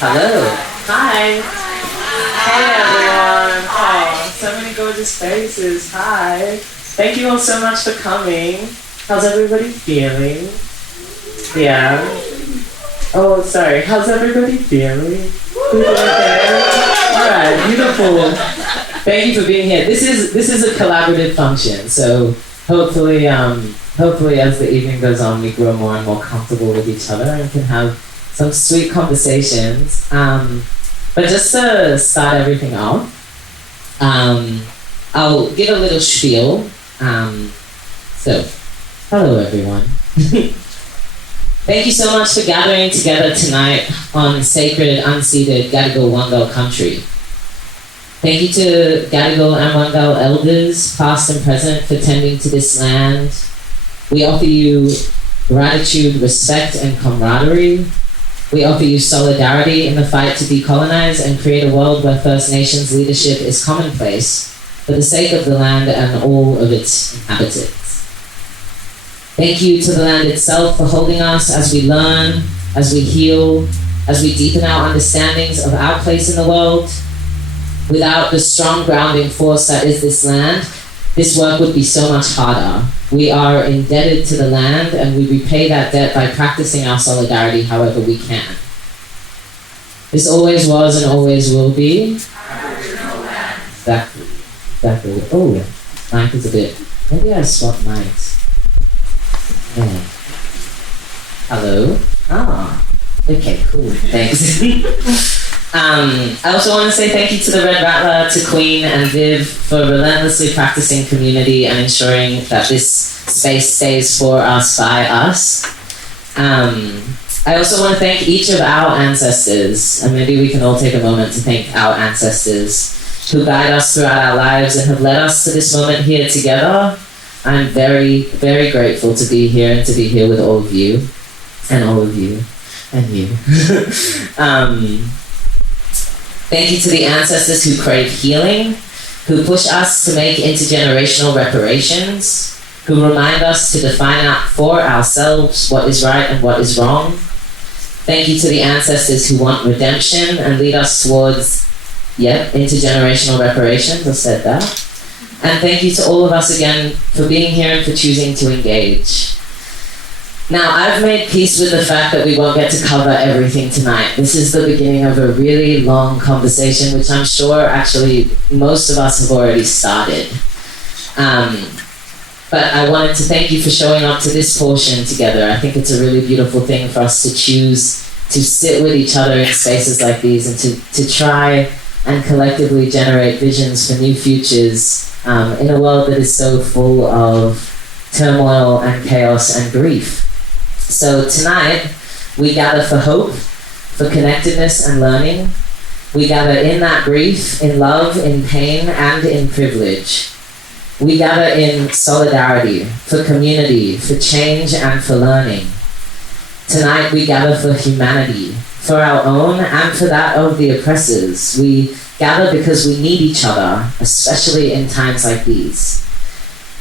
Hello. Hi. Hey everyone. Oh, so many gorgeous faces. Hi. Thank you all so much for coming. How's everybody feeling? Yeah. Oh, sorry. How's everybody feeling? Okay. All right. Beautiful. Thank you for being here. This is a collaborative function, so hopefully as the evening goes on, we grow more and more comfortable with each other and can have some sweet conversations. But just to start everything off, I'll give a little spiel. So, hello everyone. Thank you so much for gathering together tonight on sacred, unceded Gadigal Wangal country. Thank you to Gadigal and Wangal elders, past and present, for tending to this land. We offer you gratitude, respect, and camaraderie. We offer you solidarity in the fight to decolonize and create a world where First Nations leadership is commonplace for the sake of the land and all of its inhabitants. Thank you to the land itself for holding us as we learn, as we heal, as we deepen our understandings of our place in the world. Without the strong grounding force that is this land, this work would be so much harder. We are indebted to the land, and we repay that debt by practicing our solidarity however we can. This always was and always will be. Exactly. Oh, mic is a bit. Maybe I swap mics. Yeah. Hello. Okay, cool. Thanks. I also want to say thank you to the Red Rattler, to Queen and Viv for relentlessly practicing community and ensuring that this space stays for us, by us. I also want to thank each of our ancestors, and maybe we can all take a moment to thank our ancestors who guide us throughout our lives and have led us to this moment here together. I'm very, very grateful to be here and to be here with all of you, and all of you, and you. Thank you to the ancestors who crave healing, who push us to make intergenerational reparations, who remind us to define out for ourselves what is right and what is wrong. Thank you to the ancestors who want redemption and lead us towards, intergenerational reparations, I said that. And thank you to all of us again for being here and for choosing to engage. Now, I've made peace with the fact that we won't get to cover everything tonight. This is the beginning of a really long conversation, which I'm sure actually most of us have already started. But I wanted to thank you for showing up to this portion together. I think it's a really beautiful thing for us to choose to sit with each other in spaces like these and to try and collectively generate visions for new futures in a world that is so full of turmoil and chaos and grief. So tonight, we gather for hope, for connectedness and learning. We gather in that grief, in love, in pain, and in privilege. We gather in solidarity, for community, for change, and for learning. Tonight, we gather for humanity, for our own and for that of the oppressors. We gather because we need each other, especially in times like these.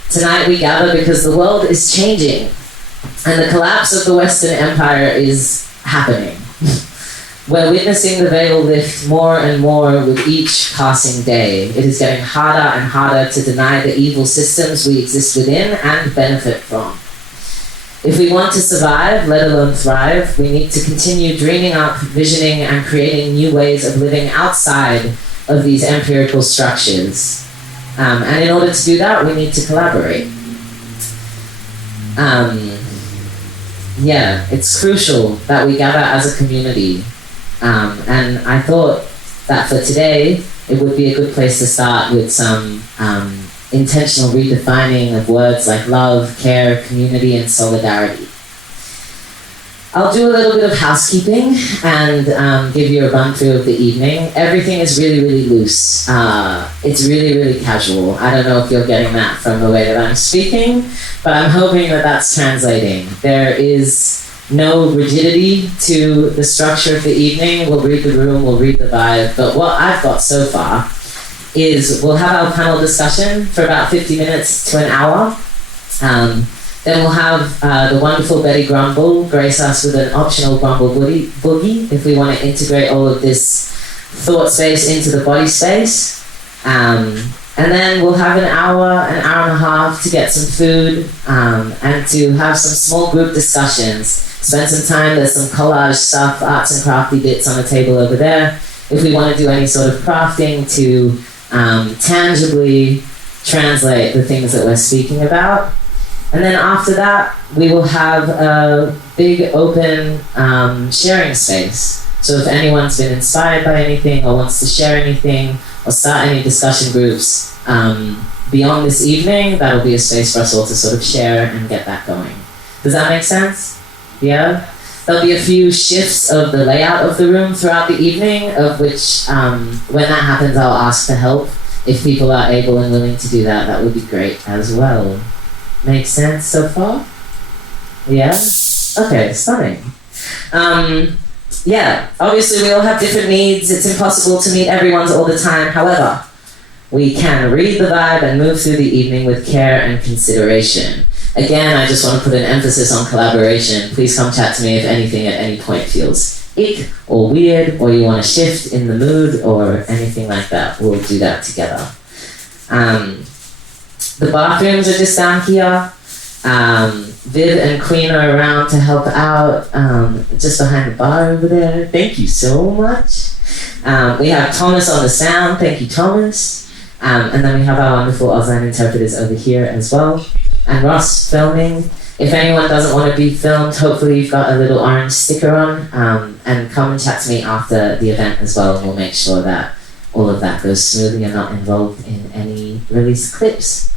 Tonight, we gather because the world is changing. And the collapse of the Western Empire is happening. We're witnessing the veil lift more and more with each passing day. It is getting harder and harder to deny the evil systems we exist within and benefit from. If we want to survive, let alone thrive, we need to continue dreaming up, visioning, and creating new ways of living outside of these empirical structures. And in order to do that, we need to collaborate. It's crucial that we gather as a community. And I thought that for today, it would be a good place to start with some intentional redefining of words like love, care, community, and solidarity. I'll do a little bit of housekeeping and give you a run through of the evening. Everything is really, really loose. It's really, really casual. I don't know if you're getting that from the way that I'm speaking, but I'm hoping that that's translating. There is no rigidity to the structure of the evening. We'll read the room, we'll read the vibe, but what I've got so far is we'll have our panel discussion for about 50 minutes to an hour. Then we'll have the wonderful Betty Grumble grace us with an optional Grumble Boogie if we want to integrate all of this thought space into the body space. And then we'll have an hour and a half to get some food and to have some small group discussions. Spend some time, there's some collage stuff, arts and crafty bits on the table over there. If we want to do any sort of crafting to tangibly translate the things that we're speaking about. And then after that, we will have a big open sharing space. So if anyone's been inspired by anything or wants to share anything or start any discussion groups beyond this evening, that'll be a space for us all to sort of share and get that going. Does that make sense? Yeah? There'll be a few shifts of the layout of the room throughout the evening, of which, when that happens, I'll ask for help. If people are able and willing to do that, that would be great as well. Make sense so far? Yeah? Okay, stunning. Yeah, obviously we all have different needs. It's impossible to meet everyone's all the time. However, we can read the vibe and move through the evening with care and consideration. Again, I just want to put an emphasis on collaboration. Please come chat to me if anything at any point feels ick or weird, or you want to shift in the mood or anything like that. We'll do that together. The bathrooms are just down here. Viv and Queen are around to help out, just behind the bar over there. Thank you so much. We have Thomas on the sound. Thank you, Thomas. And then we have our wonderful Auslan interpreters over here as well. And Ross filming. If anyone doesn't want to be filmed, hopefully you've got a little orange sticker on, and come and chat to me after the event as well, and we'll make sure that all of that goes smoothly and not involved in any release clips.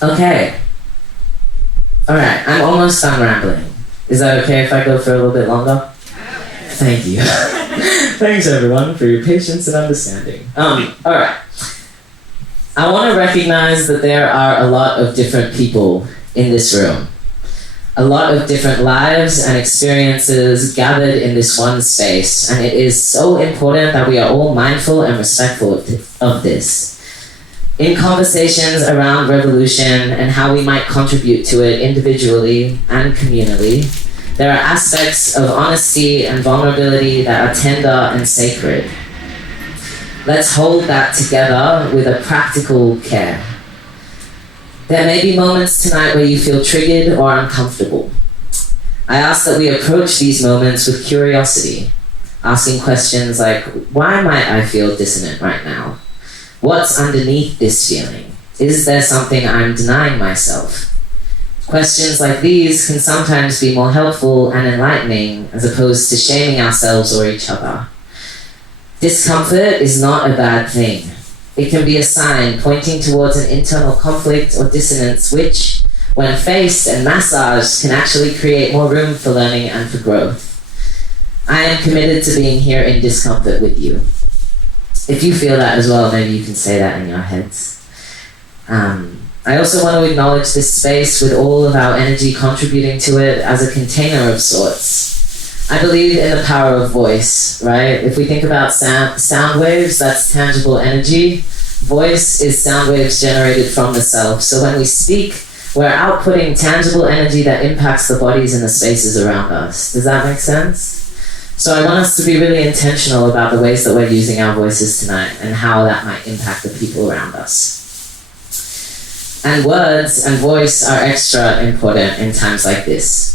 Okay. Alright, I'm almost done rambling. Is that okay if I go for a little bit longer? Thank you. Thanks everyone for your patience and understanding. Alright. I want to recognize that there are a lot of different people in this room. A lot of different lives and experiences gathered in this one space, and it is so important that we are all mindful and respectful of this. In conversations around revolution and how we might contribute to it individually and communally, there are aspects of honesty and vulnerability that are tender and sacred. Let's hold that together with a practical care. There may be moments tonight where you feel triggered or uncomfortable. I ask that we approach these moments with curiosity, asking questions like, why might I feel dissonant right now? What's underneath this feeling? Is there something I'm denying myself? Questions like these can sometimes be more helpful and enlightening as opposed to shaming ourselves or each other. Discomfort is not a bad thing. It can be a sign pointing towards an internal conflict or dissonance which, when faced and massaged, can actually create more room for learning and for growth. I am committed to being here in discomfort with you. If you feel that as well, maybe you can say that in your heads. I also want to acknowledge this space with all of our energy contributing to it as a container of sorts. I believe in the power of voice, right? If we think about sound waves, that's tangible energy. Voice is sound waves generated from the self. So when we speak, we're outputting tangible energy that impacts the bodies and the spaces around us. Does that make sense? So I want us to be really intentional about the ways that we're using our voices tonight and how that might impact the people around us. And words and voice are extra important in times like this.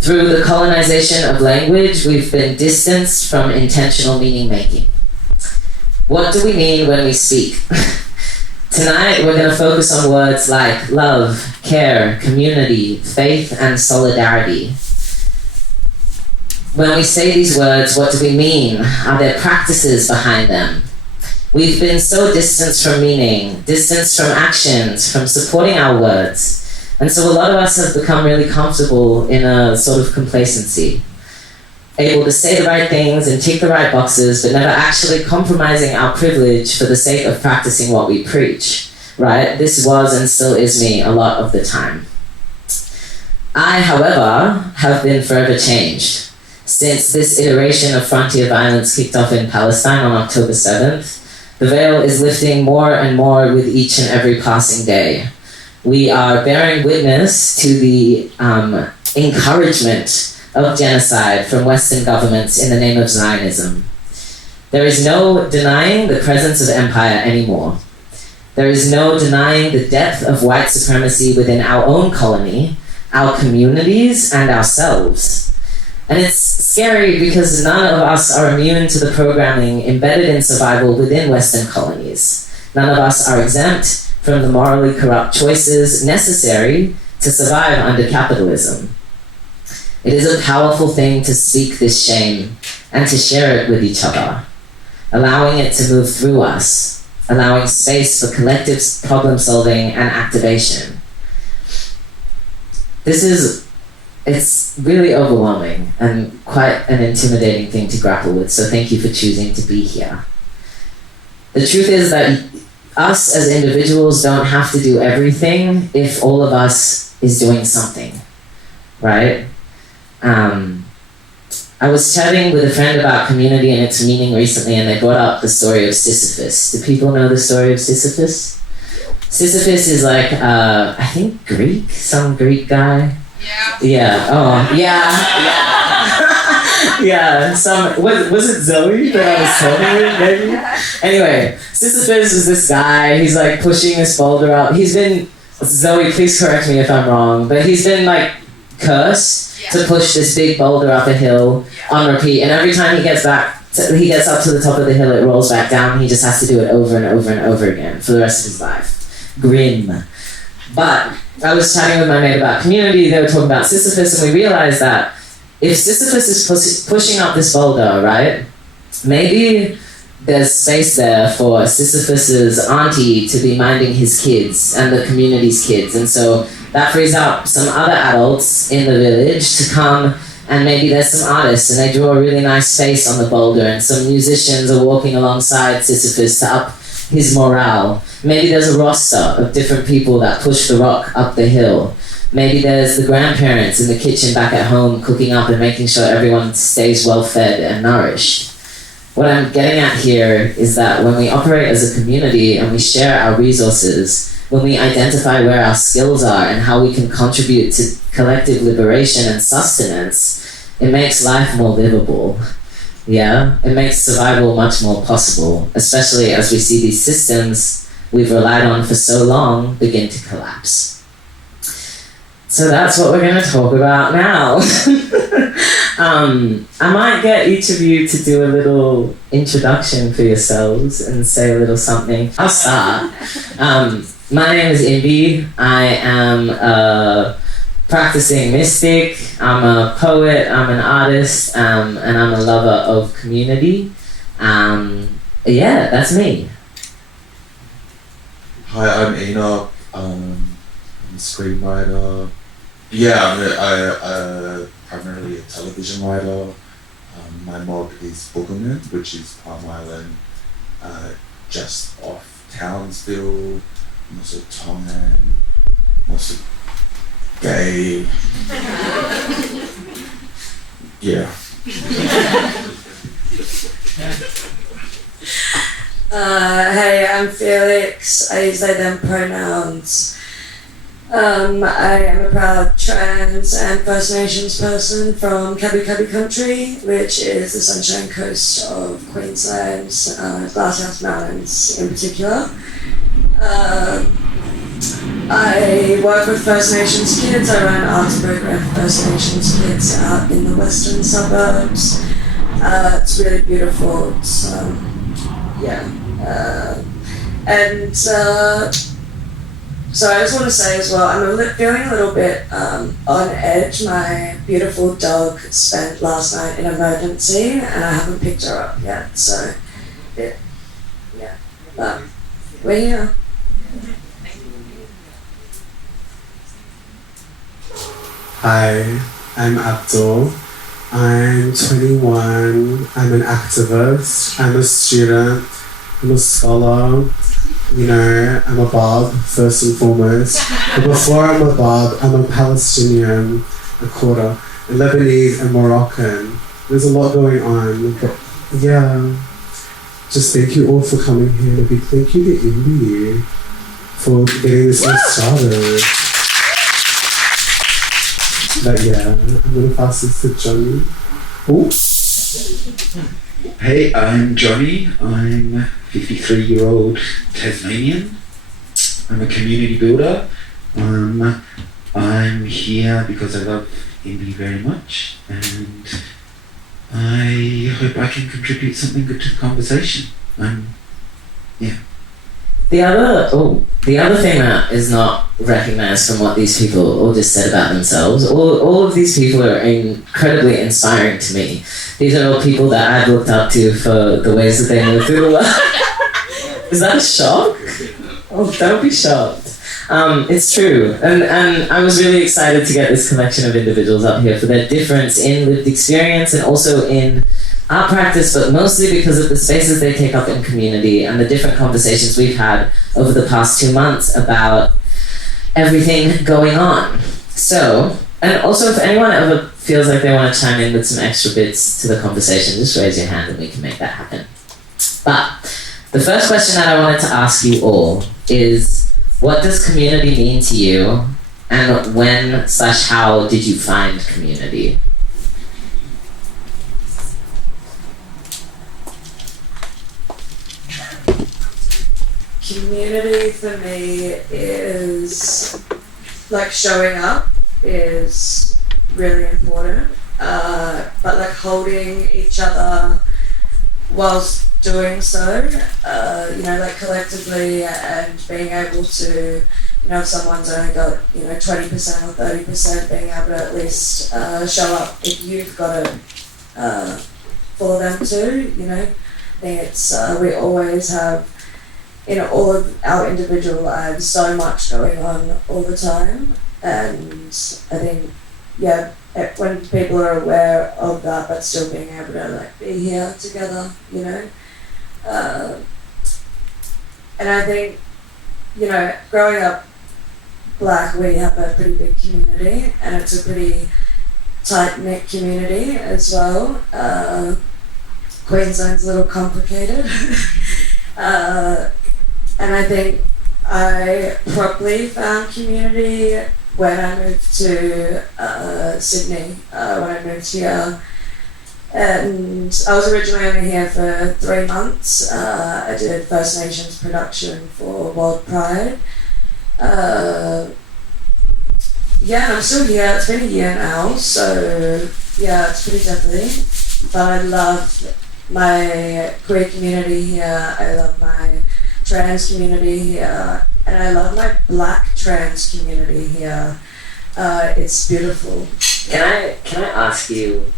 Through the colonization of language, we've been distanced from intentional meaning making. What do we mean when we speak? Tonight, we're going to focus on words like love, care, community, faith, and solidarity. When we say these words, what do we mean? Are there practices behind them? We've been so distanced from meaning, distanced from actions, from supporting our words. And so a lot of us have become really comfortable in a sort of complacency, able to say the right things and tick the right boxes, but never actually compromising our privilege for the sake of practicing what we preach, right? This was and still is me a lot of the time. I, however, have been forever changed. Since this iteration of frontier violence kicked off in Palestine on October 7th, the veil is lifting more and more with each and every passing day. We are bearing witness to the encouragement of genocide from Western governments in the name of Zionism. There is no denying the presence of empire anymore. There is no denying the depth of white supremacy within our own colony, our communities, and ourselves. And it's scary because none of us are immune to the programming embedded in survival within Western colonies. None of us are exempt from the morally corrupt choices necessary to survive under capitalism. It is a powerful thing to speak this shame and to share it with each other, allowing it to move through us, allowing space for collective problem solving and activation. It's really overwhelming and quite an intimidating thing to grapple with, so thank you for choosing to be here. The truth is that us as individuals don't have to do everything if all of us is doing something, right? I was chatting with a friend about community and its meaning recently, and they brought up the story of Sisyphus. Do people know the story of Sisyphus? Sisyphus is like, I think Greek, some Greek guy. Yeah. Oh, yeah. Yeah. Was it Zoe that I was talking with, maybe? Anyway, Sisyphus is this guy. He's like pushing this boulder up. Zoe, please correct me if I'm wrong, but he's been like cursed to push this big boulder up a hill on repeat, and every time he gets up to the top of the hill, it rolls back down. He just has to do it over and over and over again for the rest of his life. Grim. But I was chatting with my mate about community. They were talking about Sisyphus, and we realized that if Sisyphus is pushing up this boulder, right, maybe there's space there for Sisyphus's auntie to be minding his kids and the community's kids, and so that frees up some other adults in the village to come, and maybe there's some artists and they draw a really nice face on the boulder, and some musicians are walking alongside Sisyphus to up his morale. Maybe there's a roster of different people that push the rock up the hill. Maybe there's the grandparents in the kitchen back at home cooking up and making sure everyone stays well fed and nourished. What I'm getting at here is that when we operate as a community and we share our resources, when we identify where our skills are and how we can contribute to collective liberation and sustenance, it makes life more livable. Yeah? It makes survival much more possible, especially as we see these systems we've relied on for so long begin to collapse. So that's what we're going to talk about now. I might get each of you to do a little introduction for yourselves and say a little something. I'll start. My name is Imbi. I am a practicing mystic. I'm a poet. I'm an artist. And I'm a lover of community. Yeah, that's me. Hi, I'm Enoch. I'm a screenwriter. I'm primarily a television writer. My mob is Boogerman, which is Palm Island, just off Townsville. I'm also Tongan. I'm also gay. Yeah. Hey, I'm Felix. I use they, them pronouns. I am a proud trans and First Nations person from Kabi Kabi country, which is the Sunshine Coast of Queensland, Glasshouse Mountains in particular. I work with First Nations kids. I run an arts program for First Nations kids out in the western suburbs. It's really beautiful. It's, so I just want to say as well, I'm feeling a little bit on edge. My beautiful dog spent last night in emergency and I haven't picked her up yet, so but we're here. Hi, I'm Abdul. I'm 21. I'm an activist. I'm a student. I'm a scholar. You know, I'm a Bab, first and foremost. But before I'm a Bab, I'm a Palestinian, a quarter, a Lebanese and Moroccan. There's a lot going on, but yeah. Just thank you all for coming here. A big thank you to Imbi. for getting this all started. But yeah, I'm gonna pass this to Johnny. Oh. Hey, I'm Johnny. I'm a 53-year-old Tasmanian. I'm a community builder. I'm here because I love Imbi very much, and I hope I can contribute something good to the conversation. The other thing that is not recognized from what these people all just said about themselves, all of these people are incredibly inspiring to me. These are all people that I've looked up to for the ways that they move through the world. Is that a shock? Oh, don't be shocked. It's true. And I was really excited to get this collection of individuals up here for their difference in lived experience and also in art practice, but mostly because of the spaces they take up in community and the different conversations we've had over the past 2 months about everything going on. So, and also if anyone ever feels like they want to chime in with some extra bits to the conversation, just raise your hand and we can make that happen. But the first question that I wanted to ask you all is, what does community mean to you, and when/how did you find community? Community for me is like showing up is really important, but like holding each other whilst doing so, like collectively, and being able to, if someone's only got 20% or 30%, being able to at least show up if you've got it for them too. I think it's we always have in all of our individual lives so much going on all the time, and I think when people are aware of that but still being able to like be here together, and I think growing up Black, we have a pretty big community and it's a pretty tight-knit community as well. Queensland's a little complicated. And I think I properly found community when I moved to Sydney, when I moved here. And I was originally only here for 3 months. I did First Nations production for World Pride. And I'm still here. It's been a year now, so yeah, it's pretty deadly. But I love my queer community here. I love my trans community here, and I love my Black trans community here. It's beautiful. Can I ask you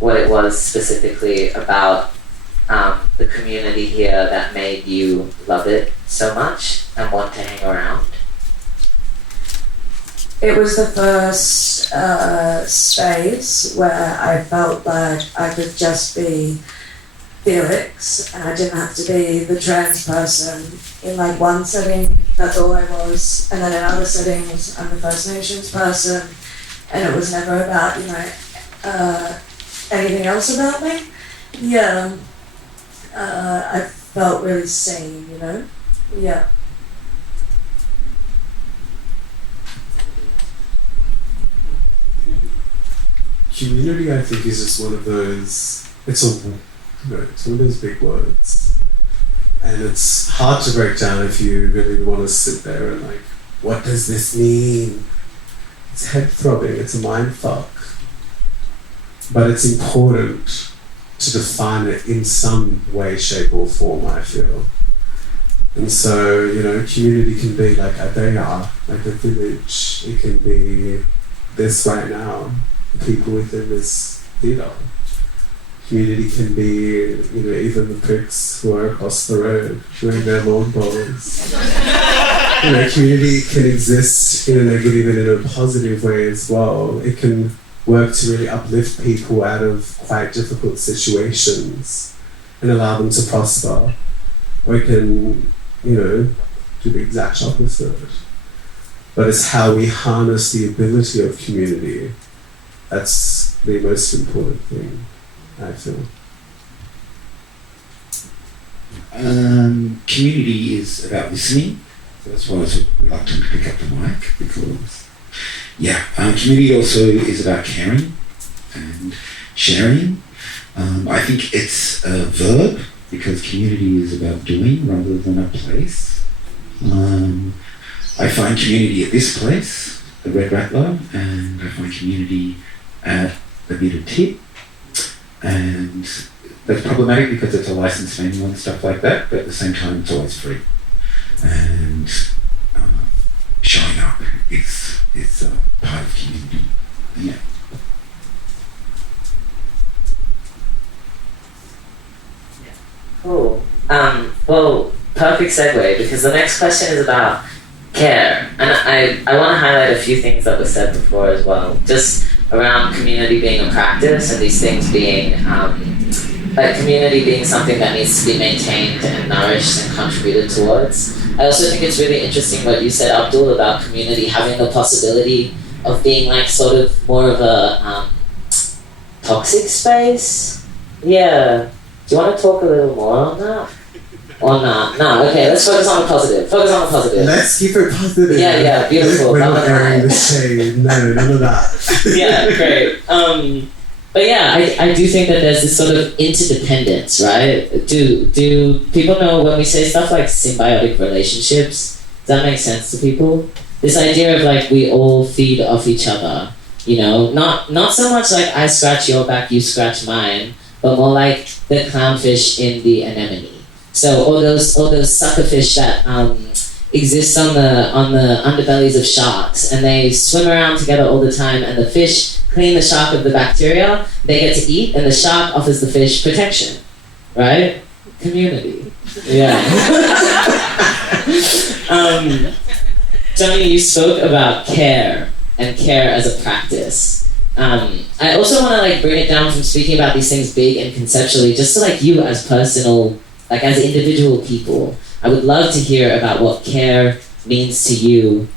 what it was specifically about the community here that made you love it so much and want to hang around? It was the first space where I felt like I could just be Felix, and I didn't have to be the trans person. In like one setting, that's all I was, and then in other settings, I'm the First Nations person, and it was never about anything else about me. Yeah, I felt really seen, Yeah. Community, I think, is just one of those. It's one of those big words, and it's hard to break down if you really want to sit there and like, what does this mean? It's head throbbing. It's a mind fuck, but it's important to define it in some way, shape, or form. I feel, and so community can be like a daya, like a village. It can be this right now. People within this theatre. Community can be, even the pricks who are across the road doing their lawn bowls. Community can exist in a negative and in a positive way as well. It can work to really uplift people out of quite difficult situations and allow them to prosper. Or it can, do the exact opposite. But it's how we harness the ability of community. That's the most important thing, I feel. Community is about listening. So that's why I was reluctant to pick up the mic, because, community also is about caring and sharing. I think it's a verb, because community is about doing rather than a place. I find community at this place, the Red Rattler, and I find community at the Bearded Tip. And that's problematic because it's a licensed venue and stuff like that, but at the same time it's always free. And showing up is a part of community. Yeah. Cool. Well, perfect segue, because the next question is about care. And I want to highlight a few things that were said before as well, just around community being a practice and these things being, like community being something that needs to be maintained and nourished and contributed towards. I also think it's really interesting what you said, Abdul, about community having the possibility of being like sort of more of a toxic space. Yeah. Do you want to talk a little more on that? Or not? No, okay, let's focus on the positive. Focus on the positive. Let's keep it positive. Yeah, beautiful. We're not airing the shade. No, none of that. Yeah, great. But yeah, I do think that there's this sort of interdependence, right? Do people know when we say stuff like symbiotic relationships? Does that make sense to people? This idea of like we all feed off each other, you know? Not so much like I scratch your back, you scratch mine, but more like the clownfish in the anemone. So all those suckerfish that exist on the underbellies of sharks, and they swim around together all the time, and the fish clean the shark of the bacteria they get to eat, and the shark offers the fish protection, right? Community. Yeah. Tony, you spoke about care and care as a practice. I also want to like bring it down from speaking about these things big and conceptually, just to like you as personal, like as individual people. I would love to hear about what care means to you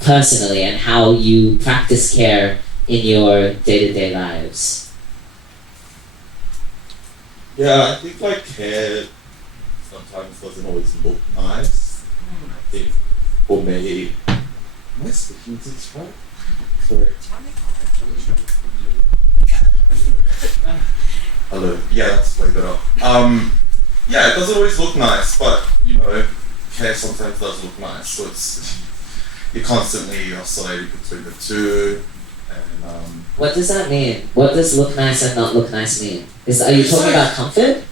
personally and how you practice care in your day-to-day lives. Yeah, I think like care sometimes doesn't always look nice. I think for me, am I speaking to this right? Sorry. Hello. Yeah, that's way better. Yeah, it doesn't always look nice, but you know, care sometimes does look nice. So it's you're constantly oscillating between the two. And what does that mean? What does look nice and not look nice mean? Are you talking about comfort?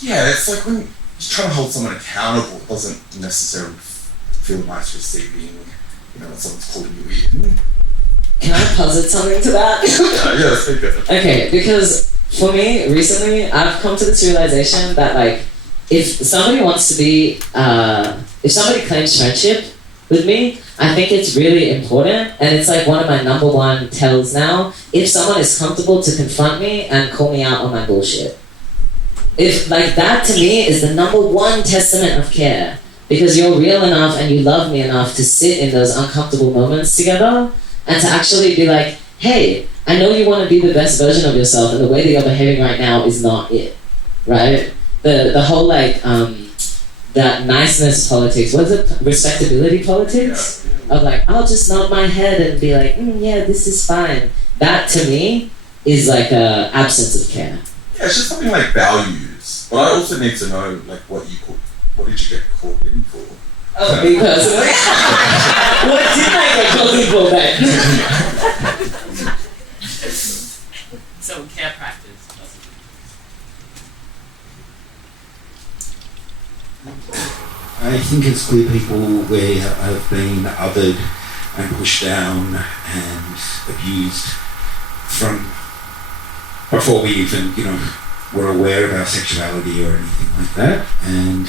Yeah, it's like when you're trying to hold someone accountable, it doesn't necessarily feel nice receiving, you know, when someone's calling you in. Can I posit something to that? Yeah, let's take it. Okay, because for me, recently, I've come to this realization that, like, if somebody wants to be, if somebody claims friendship with me, I think it's really important, and it's like one of my number one tells now, if someone is comfortable to confront me and call me out on my bullshit. If, like, that to me is the number one testament of care, because you're real enough and you love me enough to sit in those uncomfortable moments together, and to actually be like, hey, I know you want to be the best version of yourself, and the way that you're behaving right now is not it, right? The whole, like, that niceness politics, what is it, respectability politics? Of like, I'll just nod my head and be like, yeah, this is fine. That, to me, is like a absence of care. Yeah, it's just something like values. But I also need to know, like, what did you get called in for? Oh, me personally? What did I get called in for then? So, care practice. I think it's queer people where have been othered and pushed down and abused from before we even, you know, were aware of our sexuality or anything like that. And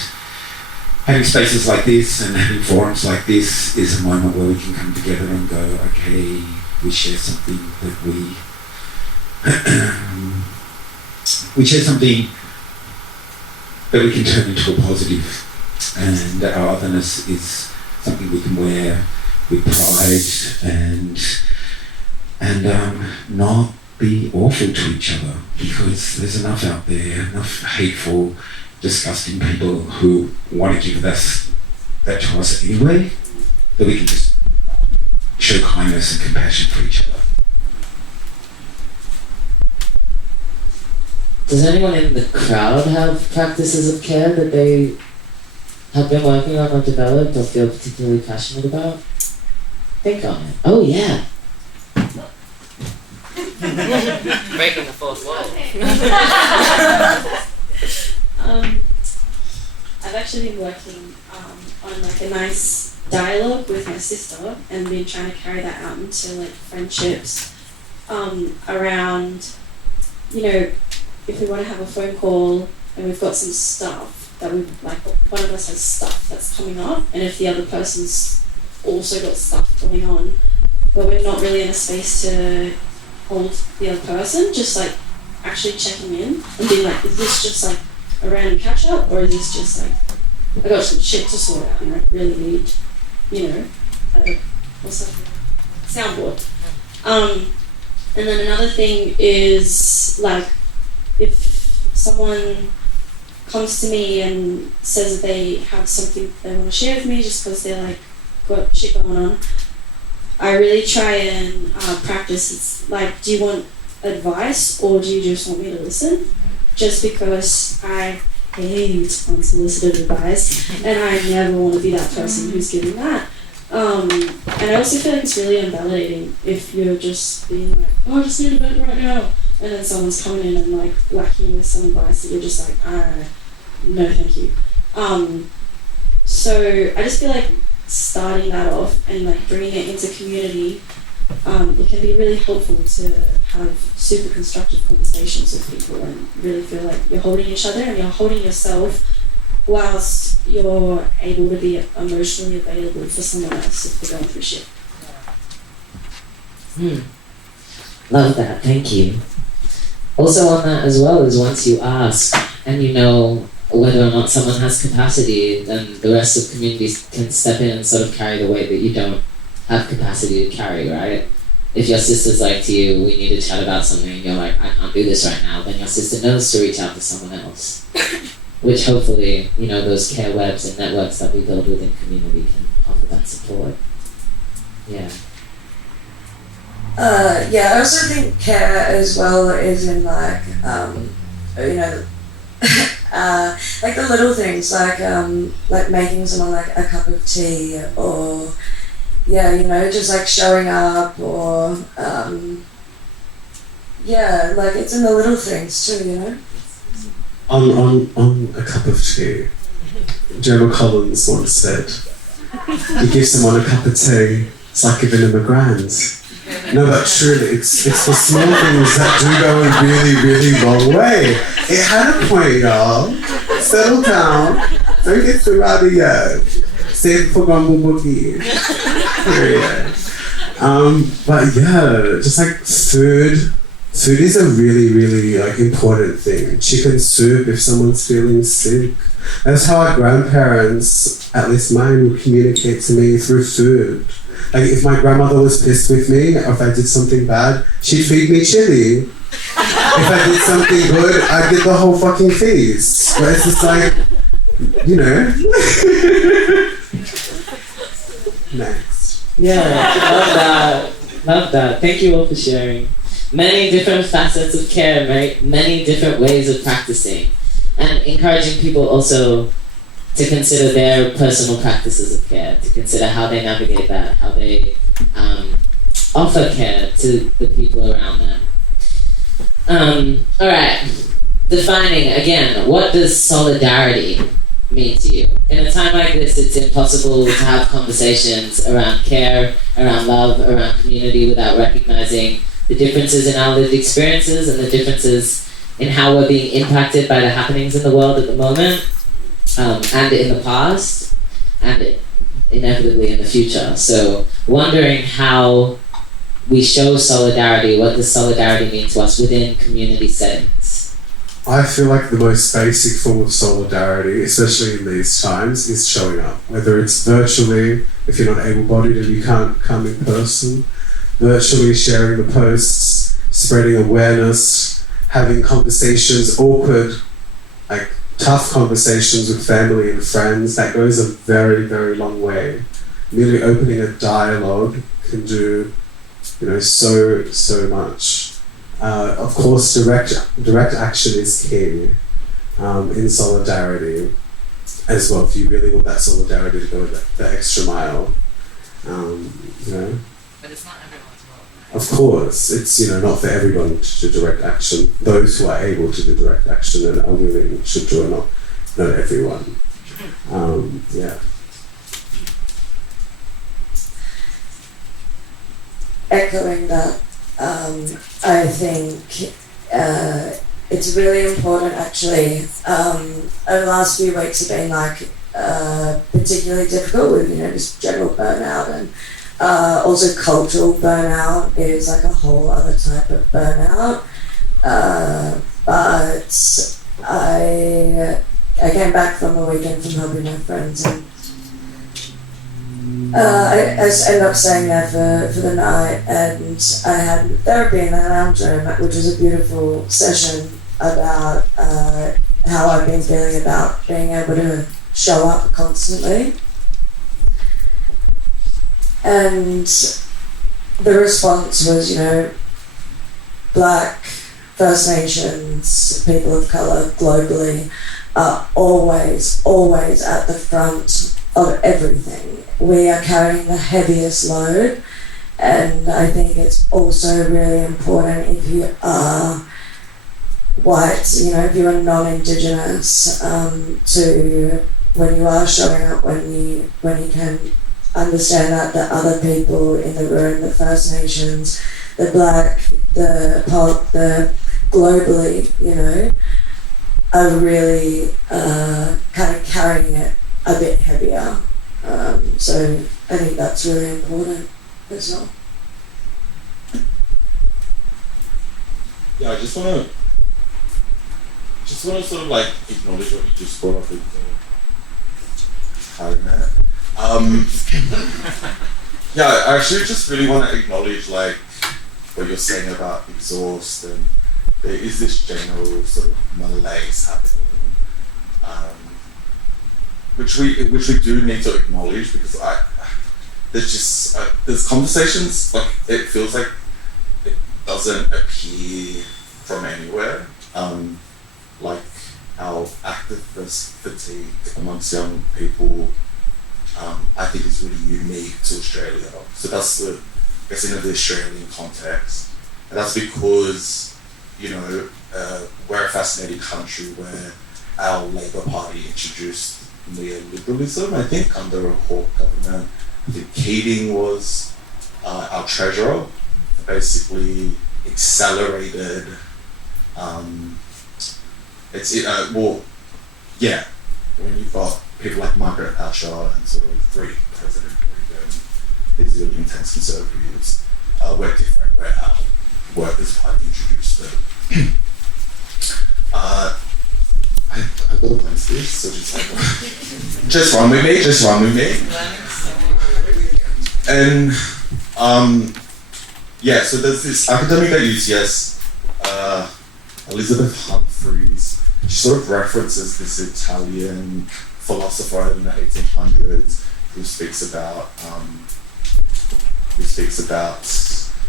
having spaces like this and having forums like this is a moment where we can come together and go, okay, we share something that we share something that we can turn into a positive. And our otherness is something we can wear with pride and not be awful to each other, because there's enough out there, enough hateful, disgusting people who want to give us that to us anyway, that we can just show kindness and compassion for each other. Does anyone in the crowd have practices of care that they have been working on or developed or feel particularly passionate about? Think on it. Oh yeah. Breaking the fourth wall. I've actually been working on like a nice dialogue with my sister and been trying to carry that out into like friendships around, you know, if we want to have a phone call and we've got some stuff that we like, one of us has stuff that's coming up, and if the other person's also got stuff going on, but we're not really in a space to hold the other person, just like actually checking in and being like, is this just like a random catch up, or is this just like, I got some shit to sort out and I really need, you know, what's that? Soundboard. And then another thing is like, if someone comes to me and says that they have something they want to share with me just because they're like got shit going on, I really try and practice. It's like, do you want advice or do you just want me to listen? Just because I hate unsolicited advice and I never want to be that person who's giving that. And I also feel like it's really invalidating if you're just being like, oh, I just need a vent right now, and then someone's coming in and like whacking you with some advice that you're just like, no thank you. So I just feel like starting that off and like bringing it into community, it can be really helpful to have super constructive conversations with people and really feel like you're holding each other and you're holding yourself whilst you're able to be emotionally available for someone else if they're going through shit. Love that, thank you. Also on that as well is once you ask and you know whether or not someone has capacity, then the rest of communities can step in and sort of carry the weight that you don't have capacity to carry, right? If your sister's like to you, we need to chat about something, and you're like, I can't do this right now, then your sister knows to reach out to someone else. Which hopefully, you know, those care webs and networks that we build within community can offer that support. Yeah. Yeah, I also think care as well is in like, you know, like the little things, like making someone like a cup of tea, or yeah, you know, just like showing up, or yeah, like it's in the little things too, you know. On a cup of tea, Gemma Collins once said, you give someone a cup of tea, it's like giving them a grand. No, but truly, it's the small things that do go a really, really long way. It had a point, y'all. Settle down. Don't get too rowdy yet. Save for Gumbo Boogie. Period. But yeah, just like food. Food is a really, really like important thing. Chicken soup if someone's feeling sick. That's how our grandparents, at least mine, would communicate to me through food. Like if my grandmother was pissed with me, or if I did something bad, she'd feed me chili. If I did something good, I'd get the whole fucking feast. But it's just like, you know. Next. Yeah, love that. Love that. Thank you all for sharing. Many different facets of care, right? Many different ways of practicing. And encouraging people also to consider their personal practices of care, to consider how they navigate that, how they offer care to the people around them. Alright, defining again, what does solidarity mean to you? In a time like this, it's impossible to have conversations around care, around love, around community without recognizing the differences in our lived experiences and the differences in how we're being impacted by the happenings in the world at the moment. And in the past, and inevitably in the future. So wondering how we show solidarity, what does solidarity mean to us within community settings? I feel like the most basic form of solidarity, especially in these times, is showing up. Whether it's virtually, if you're not able-bodied and you can't come in person, virtually sharing the posts, spreading awareness, having conversations, awkward, like tough conversations with family and friends, that goes a very, very long way. Merely opening a dialogue can do, so much. Of course, direct action is key in solidarity as well. If you really want that solidarity to go the extra mile, But it's not everyone's role. Of course, it's not for everyone to do direct action. Those who are able to do direct action and are willing should do it. Not everyone. Yeah. Echoing that, I think it's really important actually. The last few weeks have been particularly difficult with just general burnout, and also cultural burnout is a whole other type of burnout. But I came back from a weekend from helping my friends, and I ended up staying there for the night, and I had therapy in the lounge room, which was a beautiful session about how I've been feeling about being able to show up constantly. And the response was, Black, First Nations, people of colour globally are always at the front of everything. We are carrying the heaviest load, and I think it's also really important if you are white, if you are non-Indigenous, to when you are showing up, when you can understand that the other people in the room, the First Nations, the Black, the POC, the globally, are really kind of carrying it a bit heavier. So I think that's really important as well. Yeah, I just want to sort of acknowledge what you just brought up with Matt. Yeah, I actually just really want to acknowledge what you're saying about exhaust, and there is this general sort of malaise happening, which we do need to acknowledge, because there's conversations it feels like it doesn't appear from anywhere, our activist fatigue amongst young people. I think it's really unique to Australia. So that's in the Australian context. And that's because, we're a fascinating country where our Labour Party introduced neoliberalism, I think, under a Hawke government. I think Keating was our treasurer, basically accelerated, when you've got people like Margaret Thatcher and sort of President Reagan, these really intense conservatives, we're different. We're our Workers' Party introduced it. I've got to place this, so just run with me. And so there's this academic at UTS, Elizabeth Humphreys. She sort of references this Italian philosopher in the 1800s who speaks about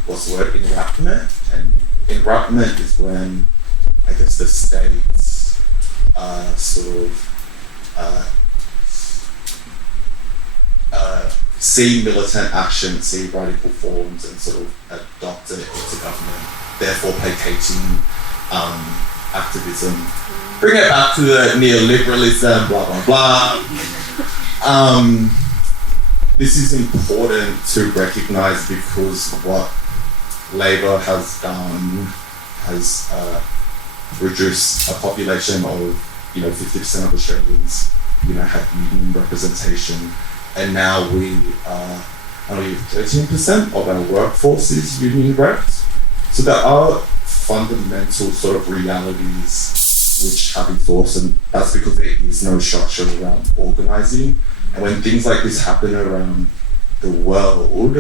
what's the word, enrapment. And enrapment is when I guess the states see militant action, see radical forms, and sort of adopt it into government, therefore placating activism. Bring it back to the neoliberalism, blah, blah, blah. This is important to recognise, because what Labor has done has reduced a population of 50% of Australians have union representation, and now we only 13% of our workforce is union repped. So there are fundamental sort of realities which have exhausted, and that's because there is no structure around organising. And when things like this happen around the world,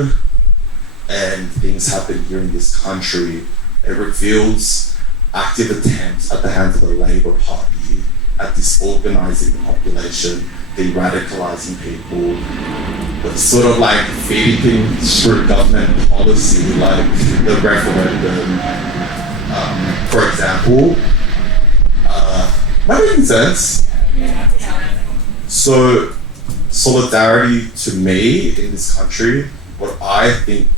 and things happen here in this country, it reveals active attempts at the hands of the Labour Party at disorganizing the population, de-radicalizing people, but sort of like feeding things through government policy, like the referendum, for example. Am I making sense? So, solidarity to me in this country, what I think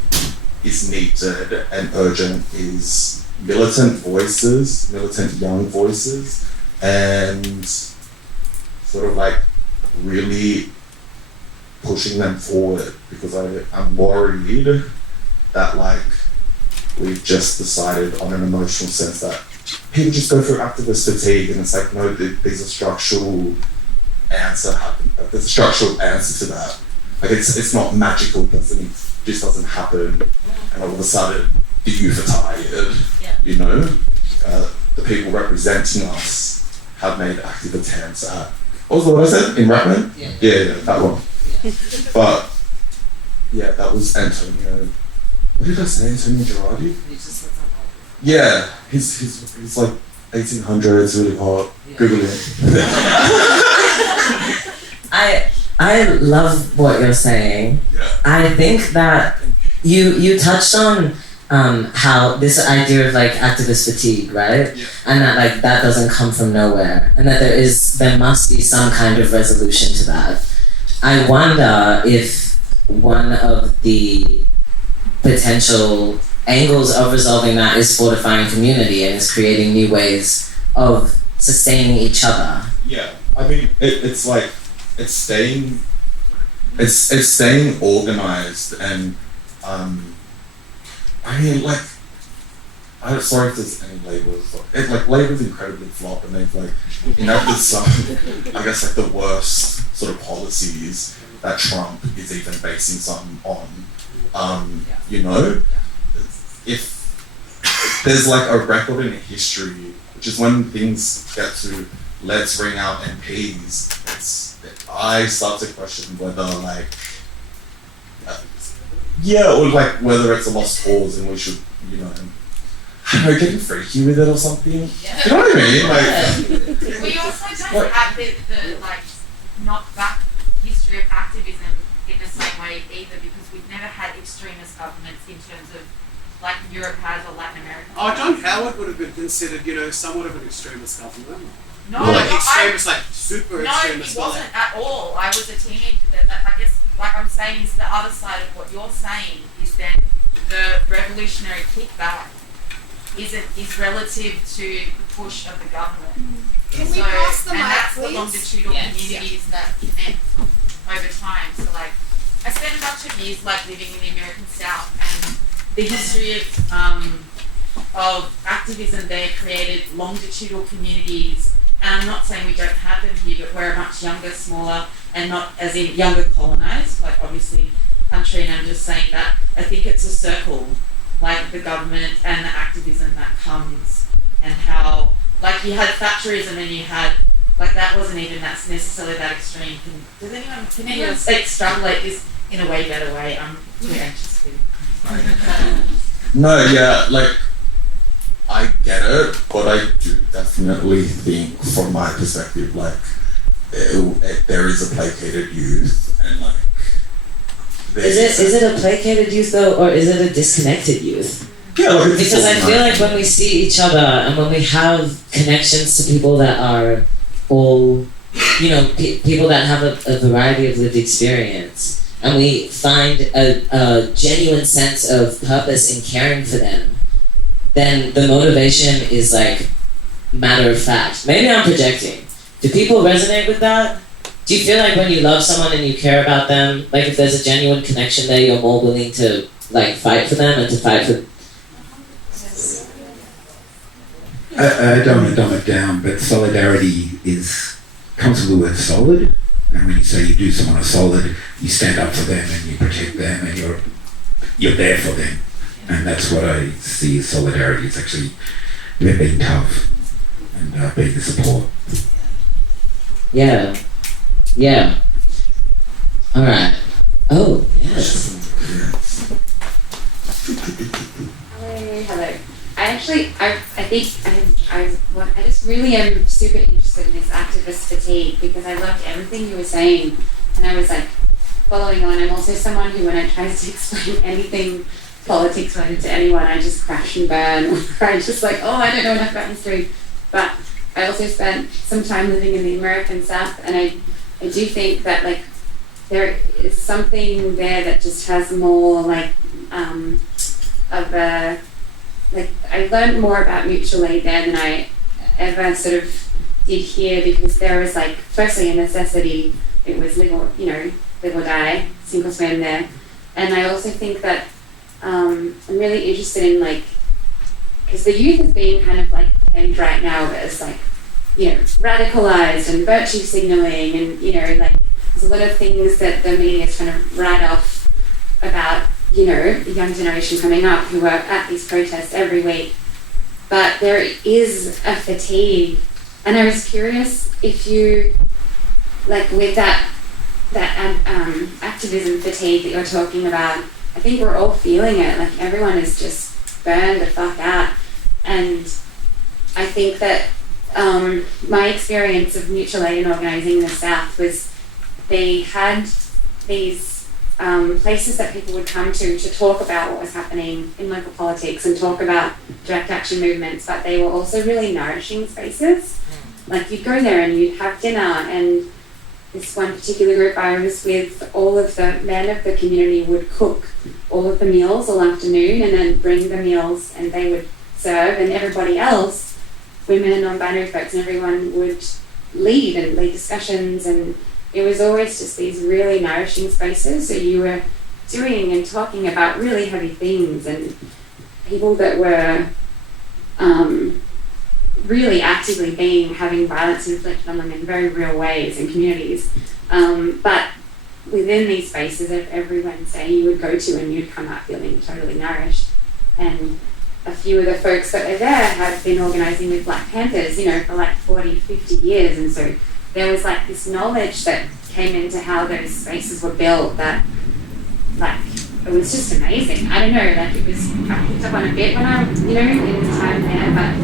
is needed and urgent is militant voices, militant young voices, and sort of like really pushing them forward, because I'm worried that like we've just decided on an emotional sense that people just go through activist fatigue, and it's like, no, there's a structural answer there's a structural answer to that. Like it's not magical, just doesn't happen, and all of a sudden the youth are tired. You know, the people representing us have made active attempts at. What was the word I said in Rattler? Yeah, that one. But yeah, that was Antonio. What did I say? Antonio Girardi? Yeah, he's like 1800s, really hot. Google it. I love what you're saying. Yeah. I think that you touched on how this idea of like activist fatigue, right? Yeah. And that like that doesn't come from nowhere, and that there must be some kind of resolution to that. I wonder if one of the potential angles of resolving that is fortifying community and is creating new ways of sustaining each other. Yeah, I mean, it's like it's staying organized, and I mean, like, I'm sorry if there's any labels. Labor's incredibly flop, and they've like enacted some, I guess, like the worst sort of policies that Trump is even basing some on. You know, if there's like a record in history, which is when things get to let's ring out MPs, I start to question whether like, or like whether it's a lost cause and we should, you know, I don't know, getting freaky with it or something. Yeah. You know what I mean? Like, We also don't have the like knock back history of activism in the same way either, because we've never had extremist governments in terms of like Europe has or Latin America. Oh, John Howard would have been considered, you know, somewhat of an extremist government. No, Like no, extremist, like super no, extremist. he wasn't at all. I was a teenager then. I guess, like I'm saying, is the other side of what you're saying is then the revolutionary kickback is relative to the push of the government. Can we pass the and mic, that's please? the longitudinal communities that connect over time. So like, I spent a bunch of years like living in the American South, and the history of activism there created longitudinal communities. And I'm not saying we don't have them here, but we're much younger, smaller, and not as in younger colonized, like obviously country. And I'm just saying that I think it's a circle, like the government and the activism that comes, and how like you had Thatcherism and you had like that wasn't even that's necessarily that extreme. Can anyone extrapolate this in a way better way? I'm too anxious to. no, yeah, like, I get it, but I do definitely think, from my perspective, like, there is a placated youth, and like, Is it a placated youth though, or is it a disconnected youth? Yeah, like it's Because I feel like when we see each other and when we have connections to people that are all, you know, people that have a variety of lived experience, and we find a genuine sense of purpose in caring for them, then the motivation is like matter of fact. Maybe I'm projecting. Do people resonate with that? Do you feel like when you love someone and you care about them, like if there's a genuine connection there, you're more willing to like fight for them and to fight for? I don't want to dumb it down, but solidarity comes from the word solid, and when you say you do someone a solid, you stand up for them and you protect them and you're there for them, and that's what I see as solidarity. It's actually them being tough and being the support. Yeah. Yeah. All right. Oh yes. Hello. I just really am super interested in this activism activist fatigue, because I loved everything you were saying, and I was like following on. I'm also someone who, when I try to explain anything politics related to anyone, I just crash and burn. I'm just like, oh, I don't know enough about history. But I also spent some time living in the American South, and I do think that like there is something there that just has more like of a, like I learned more about mutual aid there than I ever sort of did here, because there was like firstly a necessity. It was live or die, single swim there. And I also think that I'm really interested in like, because the youth is being kind of like pegged right now as like, radicalized and virtue signaling, and like there's a lot of things that the media is trying to write off about the young generation coming up who are at these protests every week. But there is a fatigue, and I was curious if you, like with that activism fatigue that you're talking about, I think we're all feeling it. Like everyone is just burned the fuck out, and I think that my experience of mutual aid and organising in the South was they had these places that people would come to talk about what was happening in local politics and talk about direct action movements, but they were also really nourishing spaces. Like you'd go there and you'd have dinner, and this one particular group I was with, all of the men of the community would cook all of the meals all afternoon and then bring the meals, and they would serve, and everybody else, women and non-binary folks and everyone, would lead discussions, and it was always just these really nourishing spaces. So you were doing and talking about really heavy things, and people that were really actively having violence inflicted on them in very real ways in communities. But within these spaces, every Wednesday you would go to and you'd come out feeling totally nourished. And a few of the folks that are there had been organising with Black Panthers, for like 40, 50 years. And so there was like this knowledge that came into how those spaces were built that, like, it was just amazing. I don't know, like I picked up on a bit when I, in the time there, but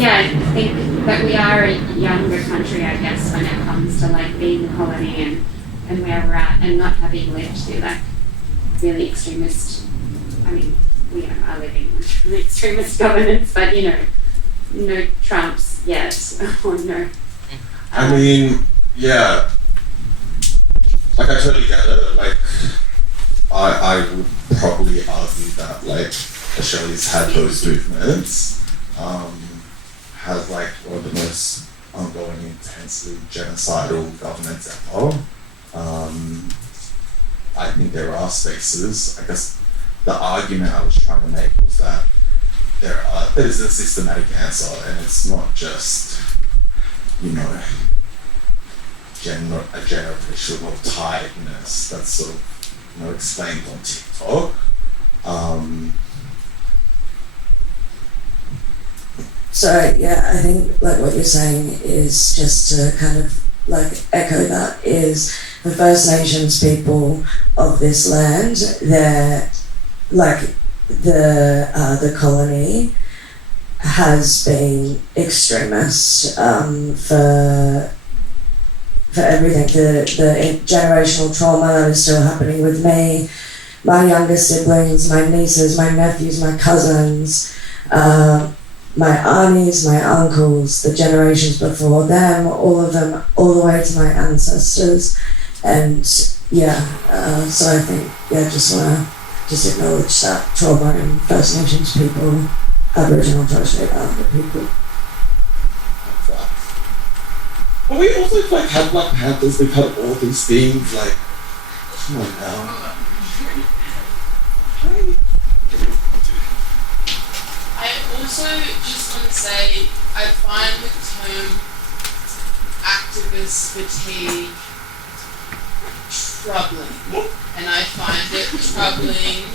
yeah, I think that we are a younger country, I guess, when it comes to like being a colony and where we're at, and not having lived through like really extremist, I mean, we are living in extremist governance, but no Trumps yet, or no. I mean, yeah, like I totally get it. Like, I would probably argue that like Australia's had those movements, has like one of the most ongoing, intensely genocidal governments ever. I think there are spaces. I guess the argument I was trying to make was that there's a systematic answer, and it's not just a generational tiredness that's sort of explained on TikTok. So yeah, I think like what you're saying is, just to kind of like echo that, is the First Nations people of this land, they're like the colony has been extremist for everything. The generational trauma that is still happening with me, my younger siblings, my nieces, my nephews, my cousins, my aunties, my uncles, the generations before them, all of them, all the way to my ancestors. And yeah, so I think, just want to acknowledge that trauma in First Nations people, Aboriginal and Torres Strait Islander people. But we also like have Black Panthers, we've had all these things, like, come on now. I also just want to say, I find the term activist fatigue troubling. And I find it troubling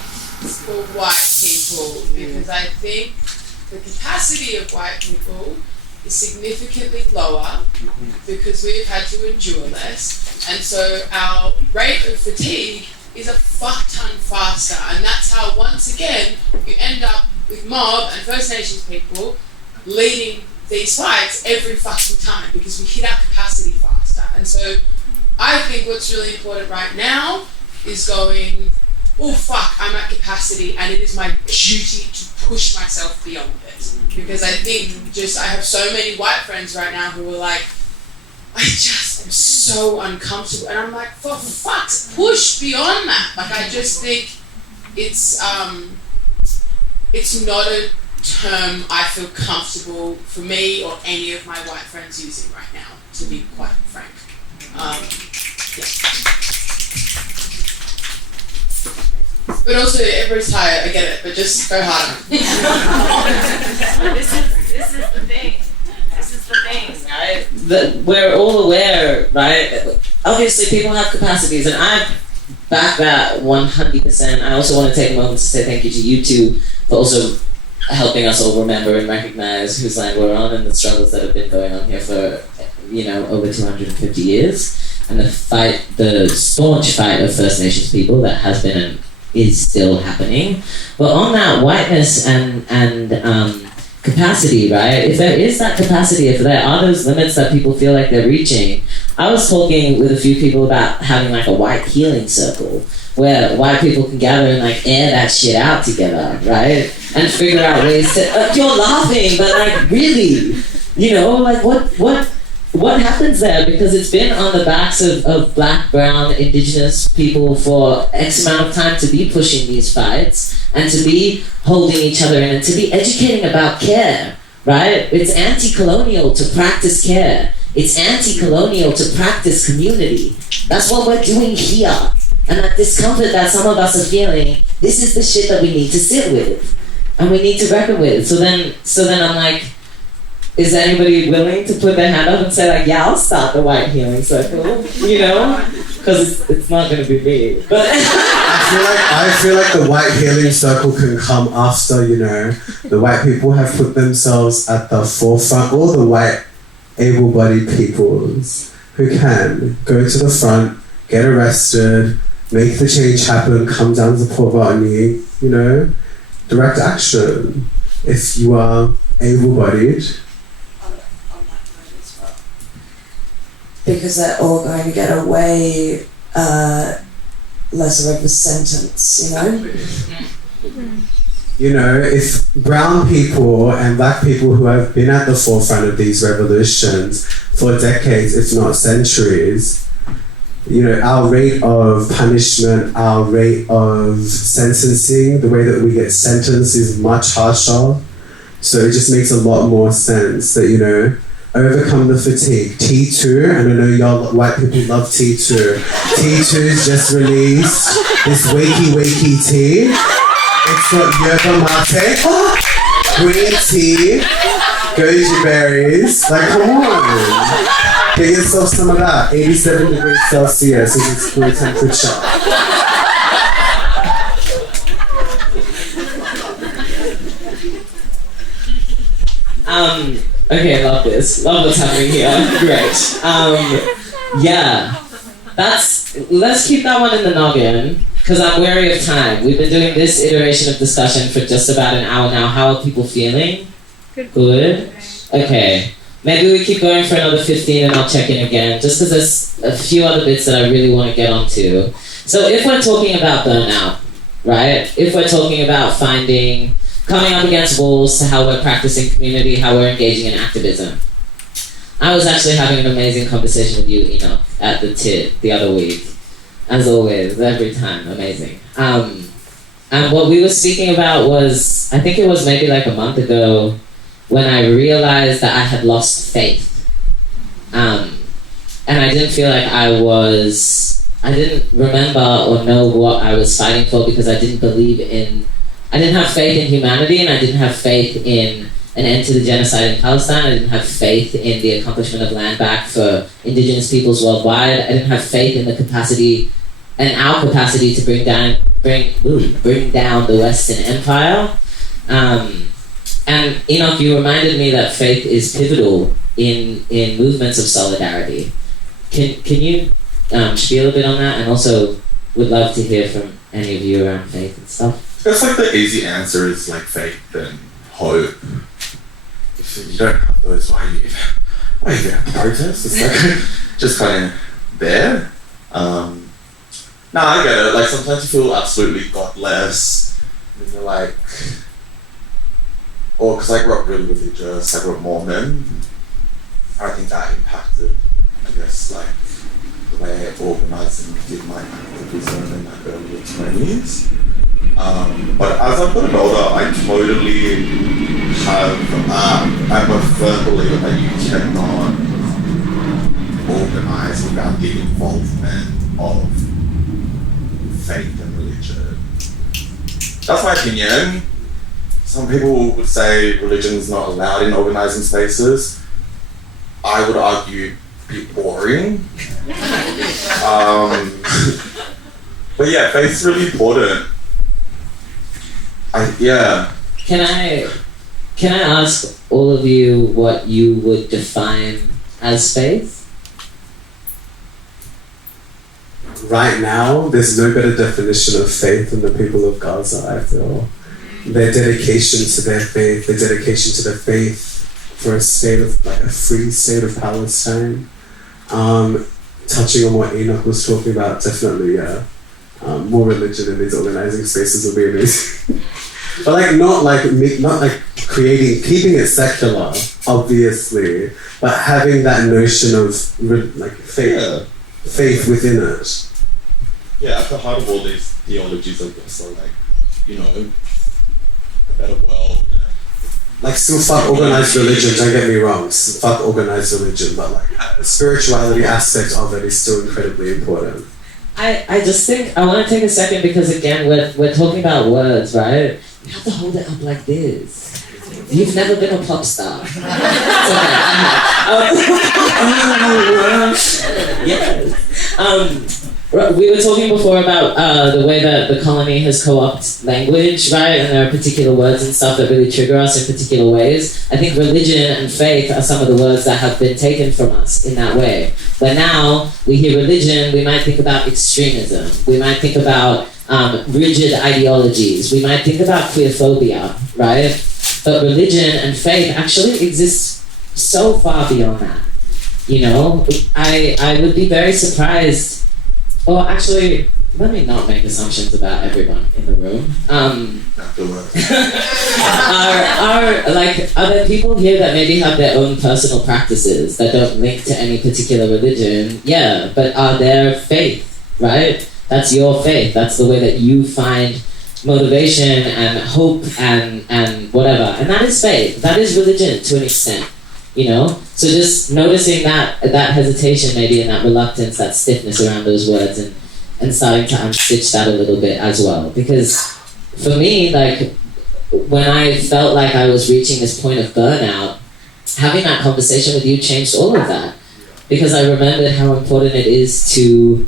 for white people, because I think the capacity of white people is significantly lower because we've had to endure less, and so our rate of fatigue is a fuck ton faster, and that's how once again you end up with mob and First Nations people leading these fights every fucking time because we hit our capacity faster. And so I think what's really important right now is going, oh fuck, I'm at capacity and it is my duty to push myself beyond it. Because I think I have so many white friends right now who are like, I just am so uncomfortable. And I'm like, for fuck's push beyond that. Like, I just think it's not a term I feel comfortable for me or any of my white friends using right now, to be quite frank. But also, everybody's tired, I get it, but just go harder. This is the thing. This is the thing, right? We're all aware, right? Obviously, people have capacities, and I back that 100%. I also want to take a moment to say thank you to you two for also helping us all remember and recognize whose land we're on and the struggles that have been going on here for, over 250 years. And the staunch fight of First Nations people that has been and is still happening. But on that whiteness and capacity, right? If there is that capacity, if there are those limits that people feel like they're reaching, I was talking with a few people about having like a white healing circle where white people can gather and like air that shit out together, right? And figure out ways to, you're laughing, but like really, like what happens there? Because it's been on the backs of black, brown, indigenous people for X amount of time to be pushing these fights and to be holding each other in and to be educating about care, right? It's anti-colonial to practice care. It's anti-colonial to practice community. That's what we're doing here. And that discomfort that some of us are feeling, this is the shit that we need to sit with. And we need to reckon with. So then I'm like, is anybody willing to put their hand up and say like, yeah, I'll start the white healing circle, because it's not going to be me. But I feel like the white healing circle can come after, the white people have put themselves at the forefront, all the white able-bodied peoples who can go to the front, get arrested, make the change happen, come down to Port Botany, direct action. If you are able-bodied, because they're all going to get away lesser of a sentence, if brown people and black people who have been at the forefront of these revolutions for decades, if not centuries, our rate of punishment, our rate of sentencing, the way that we get sentenced is much harsher. So it just makes a lot more sense that, overcome the fatigue. T2, and I know y'all white people love T2. T2's just released this wakey tea. It's got yerba mate, green tea, goji berries. Like, come on. Get yourself some of that. 87 degrees Celsius is its cool temperature. Okay, love this. Love what's happening here. Great. Let's keep that one in the noggin, because I'm wary of time. We've been doing this iteration of discussion for just about an hour now. How are people feeling? Good? Okay. Maybe we keep going for another 15 and I'll check in again, just because there's a few other bits that I really want to get onto. So if we're talking about burnout, right? If we're talking about coming up against walls to how we're practicing community, how we're engaging in activism. I was actually having an amazing conversation with you, Enoch, at the TIT the other week. As always, every time, amazing. And what we were speaking about was, I think it was maybe like a month ago, when I realized that I had lost faith. And I didn't feel like I didn't remember or know what I was fighting for, because I didn't have faith in humanity, and I didn't have faith in an end to the genocide in Palestine. I didn't have faith in the accomplishment of land back for indigenous peoples worldwide. I didn't have faith in the capacity and our capacity to bring down the Western Empire. And Enoch, you reminded me that faith is pivotal in movements of solidarity. Can you spiel a bit on that? And also would love to hear from any of you around faith and stuff. That's like the easy answer is like faith and hope. if you don't have those, why are you at the protest? It's like just kind of there. No, I get it. Like sometimes you feel absolutely godless, and you're like, or because I grew up really religious, I grew up Mormon. I think that impacted, I guess, like the way I organised and did my activism in my early 20s. But as I've gotten older, I totally I'm a firm believer that you cannot organise without the involvement of faith and religion. That's my opinion. Some people would say religion is not allowed in organising spaces. I would argue a bit boring. But yeah, faith's really important. Can I ask all of you what you would define as faith? Right now, there's no better definition of faith than the people of Gaza, I feel. Their dedication to their faith, for a state of, like a free state of Palestine. Touching on what Enoch was talking about, definitely, more religion in these organizing spaces would be amazing. But like not like keeping it secular, obviously, but having that notion of like faith within it. Yeah, at the heart of all these theologies, I guess, are like, you know, a better world. Like still fuck organized religion, don't get me wrong, fuck organized religion, but like the spirituality aspect of it is still incredibly important. I just think, I want to take a second because again, we're talking about words, right? You have to hold it up like this. You've never been a pop star. Yes. We were talking before about the way that the colony has co-opted language, right? And there are particular words and stuff that really trigger us in particular ways. I think religion and faith are some of the words that have been taken from us in that way. But now we hear religion, we might think about extremism. We might think about rigid ideologies. We might think about queerphobia, right? But religion and faith actually exists so far beyond that. You know, I would be very surprised. Well, actually, let me not make assumptions about everyone in the room. Are there people here that maybe have their own personal practices that don't link to any particular religion? Yeah, but are their faith, right? That's your faith. That's the way that you find motivation and hope and whatever. And that is faith. That is religion to an extent. You know, so just noticing that hesitation, maybe, and that reluctance, that stiffness around those words, and starting to unstitch that a little bit as well. Because for me, like when I felt like I was reaching this point of burnout, having that conversation with you changed all of that. Because I remembered how important it is to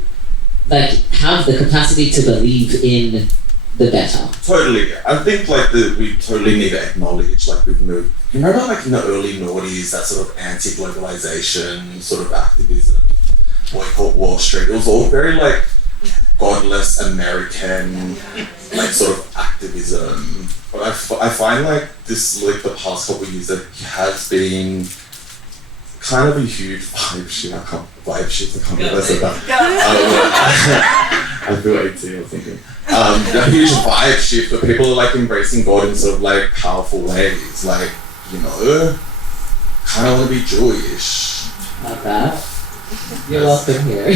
like have the capacity to believe in the better. Totally. I think like we totally need to acknowledge like we've moved. You remember like in the early noughties, that sort of anti-globalization sort of activism, boycott Wall Street. It was all very like godless American like sort of activism. But I find like this like the past couple of years that has been kind of a huge vibe shift. I can't believe I said that. I feel 18 or something. A huge vibe shift where people are like embracing God in sort of like powerful ways. Like, you know, kind of want to be Jewish. Not that. You're welcome here.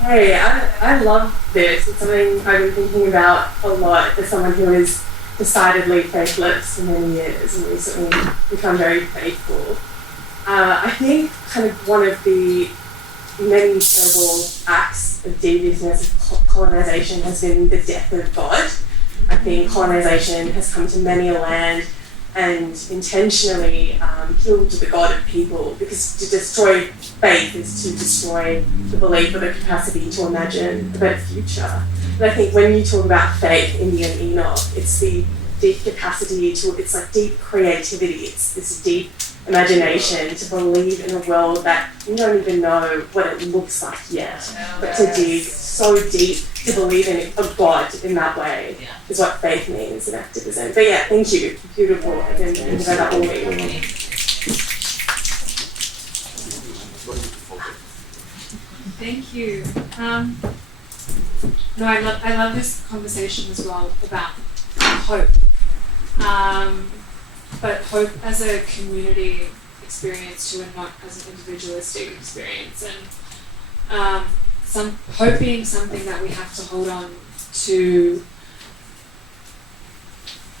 Hey, I love this. It's something I've been thinking about a lot as someone who is decidedly faithless for many years and recently become very faithful. I think kind of one of the many terrible acts of deviousness of colonization has been the death of God. I think colonization has come to many a land and intentionally killed the God of people, because to destroy faith is to destroy the belief or the capacity to imagine a better future. And I think when you talk about faith, Imbi and Enoch, it's the deep capacity to, it's like deep creativity, it's this deep imagination to believe in a world that you don't even know what it looks like yet, but to dig so deep to believe in a God in that way is what faith means in activism. But yeah, thank you. Beautiful. I didn't know that all week. Thank you. No, I love this conversation as well about hope. But hope as a community experience too, and not as an individualistic experience. And hope being something that we have to hold on to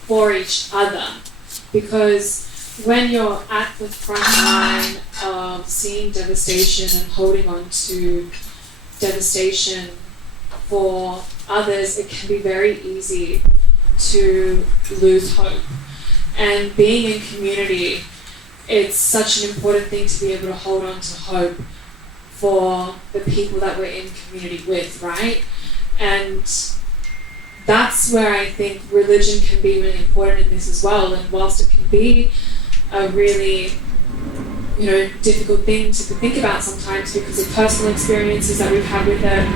for each other. Because when you're at the front line of seeing devastation and holding on to devastation for others, it can be very easy to lose hope. And being in community, it's such an important thing to be able to hold on to hope for the people that we're in community with, right? And that's where I think religion can be really important in this as well. And whilst it can be a really, difficult thing to think about sometimes because of personal experiences that we've had with it,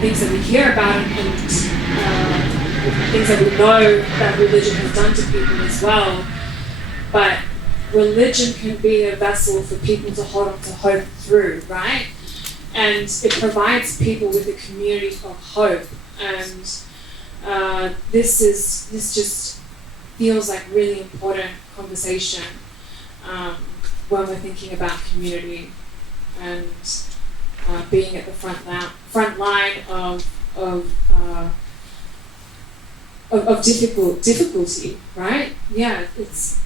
things that we hear about and things that we know that religion has done to people as well. But religion can be a vessel for people to hold on to hope through, right? And it provides people with a community of hope. And this just feels like really important conversation when we're thinking about community and being at the front line of difficulty, right? Yeah, it's.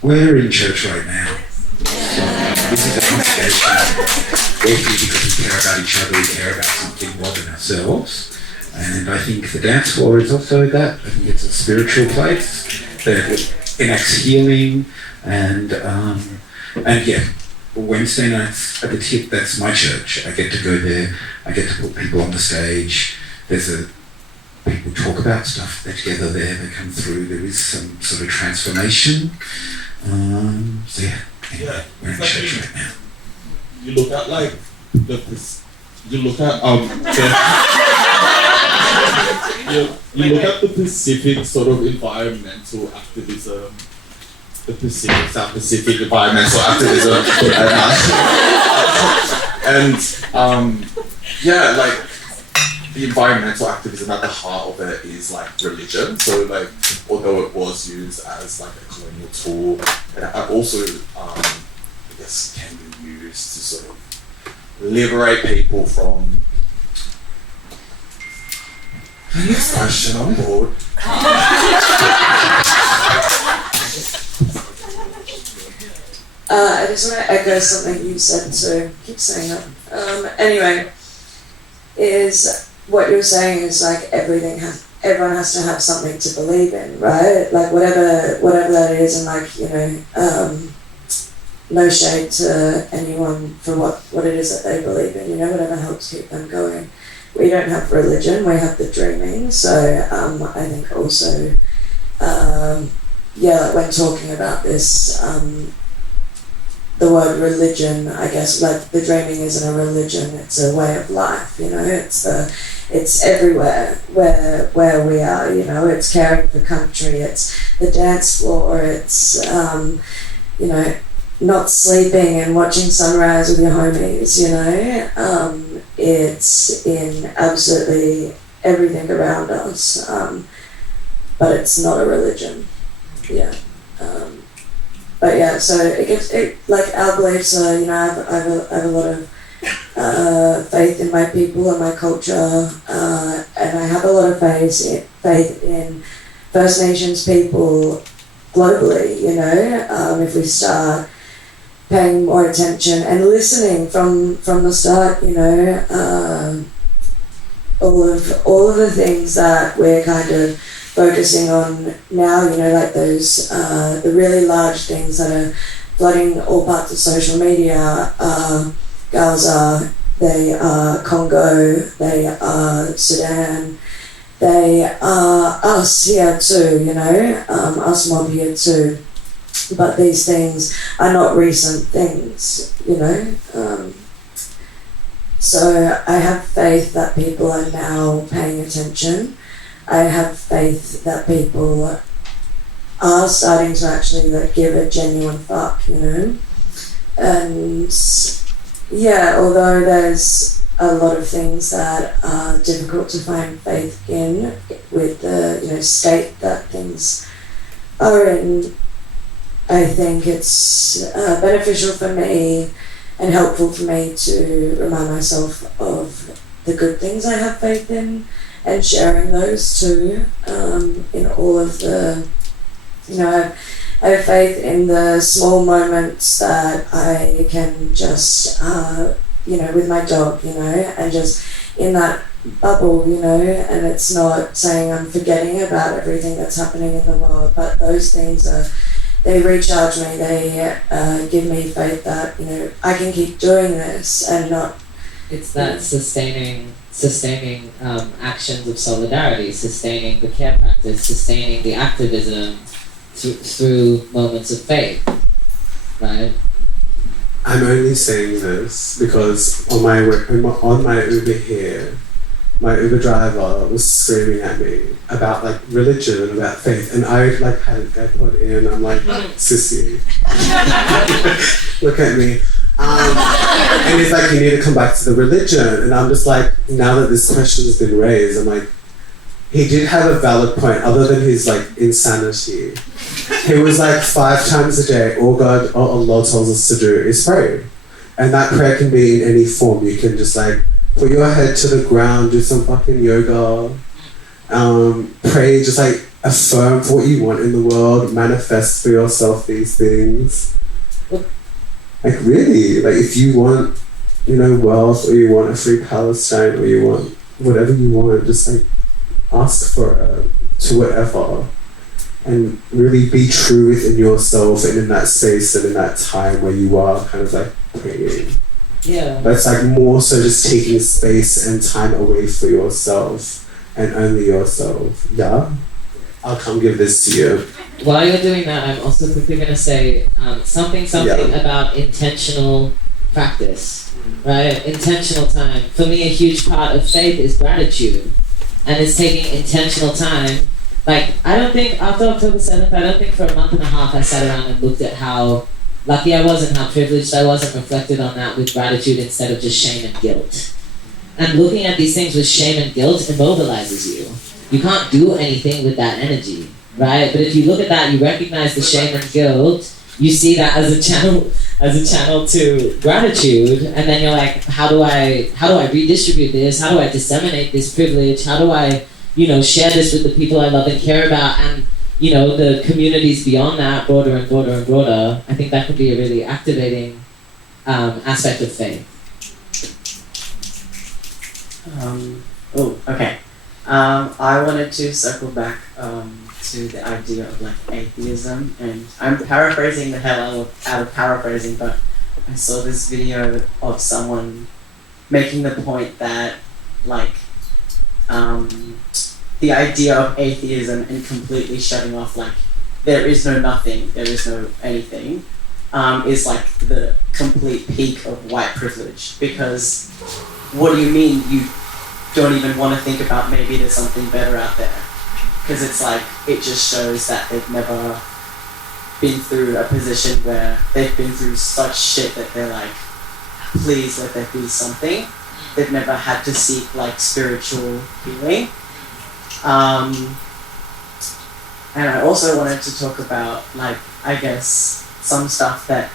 We're in church right now. This is a congregation. We're here because we care about each other, we care about something more than ourselves. And I think the dance floor is also that. I think it's a spiritual place that enacts healing and yeah, Wednesday nights at the Tip, that's my church. I get to go there, I get to put people on the stage. People talk about stuff, they're together there, they come through, there is some sort of transformation. So yeah, anyway, we're in church right now. You look at you look at the Pacific sort of environmental activism, South Pacific environmental activism, and the environmental activism at the heart of it is like religion. So like, although it was used as like a colonial tool, it also I guess can be used to sort of liberate people from. Next question on board. I just want to echo something you said, so keep saying that. Anyway, is what you're saying is like everyone has to have something to believe in, right? Like whatever that is, and like no shade to anyone for what it is that they believe in, whatever helps keep them going. We don't have religion, we have the dreaming. So I think also, like when talking about this, the word religion, I guess, like the dreaming isn't a religion, it's a way of life, it's everywhere where we are, it's caring for country, it's the dance floor, it's, not sleeping and watching sunrise with your homies, it's in absolutely everything around us, but it's not a religion, but yeah, so like our beliefs are, I have a lot of faith in my people and my culture, and I have a lot of faith in First Nations people globally, if we start paying more attention and listening from the start, all of the things that we're kind of focusing on now, like those the really large things that are flooding all parts of social media, Gaza, they are Congo, they are Sudan, they are us here too, us mob here too. but these things are not recent things, you know. So I have faith that people are now paying attention. I have faith that people are starting to actually like give a genuine fuck, you know. And yeah, although there's a lot of things that are difficult to find faith in with the, you know, state that things are in, I think it's beneficial for me and helpful for me to remind myself of the good things I have faith in and sharing those too, in all of the, you know, I have faith in the small moments that I can just, you know, with my dog, you know, and just in that bubble, you know, and it's not saying I'm forgetting about everything that's happening in the world, but those things they recharge me, they give me faith that, you know, I can keep doing this and not... It's that sustaining actions of solidarity, sustaining the care practice, sustaining the activism through moments of faith, right? I'm only saying this because on my Uber here, my Uber driver was screaming at me about like religion and about faith, and I like had it put in. I'm like, sissy, look at me. And he's like, you need to come back to the religion, and I'm just like, now that this question has been raised, I'm like, he did have a valid point, other than his like insanity. He was like 5 times a day, all God or Allah tells us to do is pray. And that prayer can be in any form. You can just like put your head to the ground, do some fucking yoga, pray, just like affirm for what you want in the world, manifest for yourself these things. Like really, like if you want, you know, wealth, or you want a free Palestine, or you want whatever you want, just like ask for it to whatever. And really be true within yourself and in that space and in that time where you are kind of like praying. Yeah. But it's like more so just taking space and time away for yourself and only yourself. Yeah? I'll come give this to you. While you're doing that, I'm also quickly going to say something about intentional practice, right? Intentional time. For me, a huge part of faith is gratitude. And it's taking intentional time. Like, I don't think, after October 7th, I don't think for a month and a half I sat around and looked at how lucky I was and how privileged I was and reflected on that with gratitude instead of just shame and guilt. And looking at these things with shame and guilt immobilizes you. You can't do anything with that energy, right? But if you look at that, you recognize the shame and guilt, you see that as a channel to gratitude, and then you're like, how do I redistribute this? How do I disseminate this privilege? How do I, you know, share this with the people I love and care about, and, you know, the communities beyond that, broader and broader and broader? I think that could be a really activating aspect of faith. Okay. I wanted to circle back to the idea of like atheism, and I'm paraphrasing the hell out of paraphrasing, but I saw this video of someone making the point that like the idea of atheism and completely shutting off like there is no nothing, there is no anything, is like the complete peak of white privilege. Because what do you mean you don't even want to think about maybe there's something better out there? Because it's like, it just shows that they've never been through a position where they've been through such shit that they're like, please let there be something. They've never had to seek like spiritual healing. And I also wanted to talk about like, I guess, some stuff that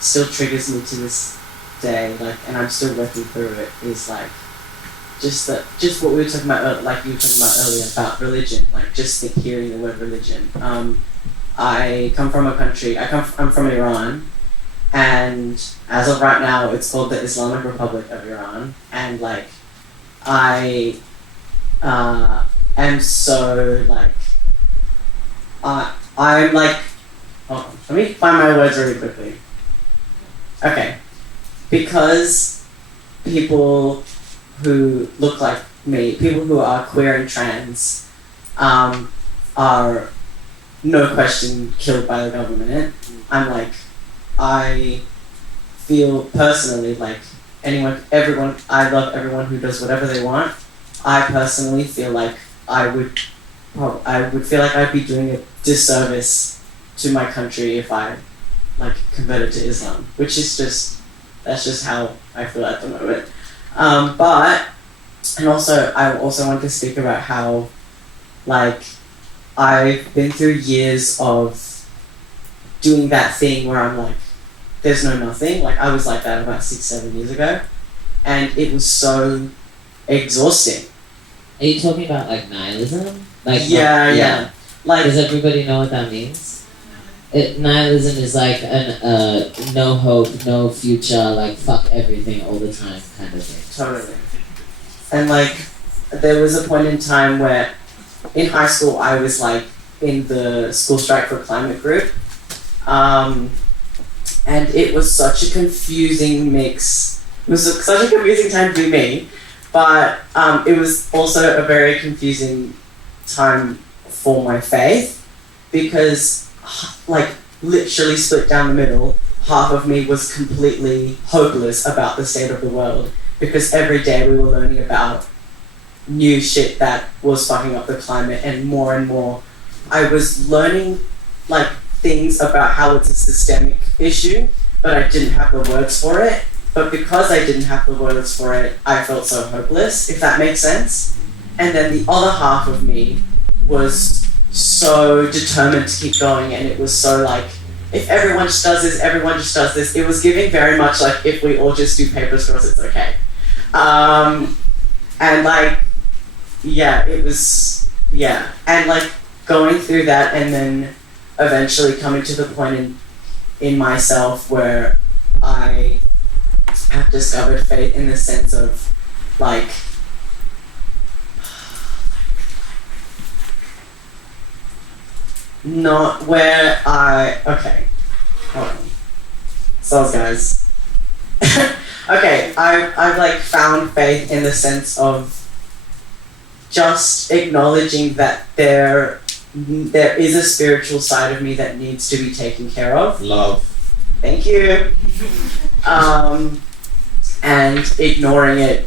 still triggers me to this day, like, and I'm still working through it, is like, just what we were talking about, like you were talking about earlier about religion, like just hearing the word religion. I come from a country, I'm from Iran, and as of right now, it's called the Islamic Republic of Iran, and like, I am so like, I'm like, hold on, let me find my words really quickly. Okay, because people who look like me, people who are queer and trans, are no question killed by the government. I'm like, I feel personally like everyone, I love everyone who does whatever they want. I personally feel like I would feel like I'd be doing a disservice to my country if I like converted to Islam, which is that's just how I feel at the moment. And also I also want to speak about how like I've been through years of doing that thing where I'm like, there's no nothing. Like I was like that about 6-7 years ago, and it was so exhausting. Are you talking about like nihilism? Like Yeah. Like, does everybody know what that means? Nihilism is like an no hope, no future, like fuck everything all the time kind of thing. Totally. And like, there was a point in time where, in high school, I was like in the School Strike for Climate group, and it was such a confusing mix. It was such a confusing time to be me, but it was also a very confusing time for my faith, because like literally split down the middle, half of me was completely hopeless about the state of the world, because every day we were learning about new shit that was fucking up the climate, and more I was learning like things about how it's a systemic issue, but I didn't have the words for it. But because I didn't have the words for it, I felt so hopeless, if that makes sense. And then the other half of me was so determined to keep going, and it was so like, if everyone just does this, everyone just does this. It was giving very much like, if we all just do paper straws, it's okay. And like, yeah, it was, yeah. And like going through that, and then eventually coming to the point in myself where I have discovered faith in the sense of like, not where okay, hold on. So guys, okay, I've like found faith in the sense of just acknowledging that there is a spiritual side of me that needs to be taken care of. Love. Thank you. And ignoring it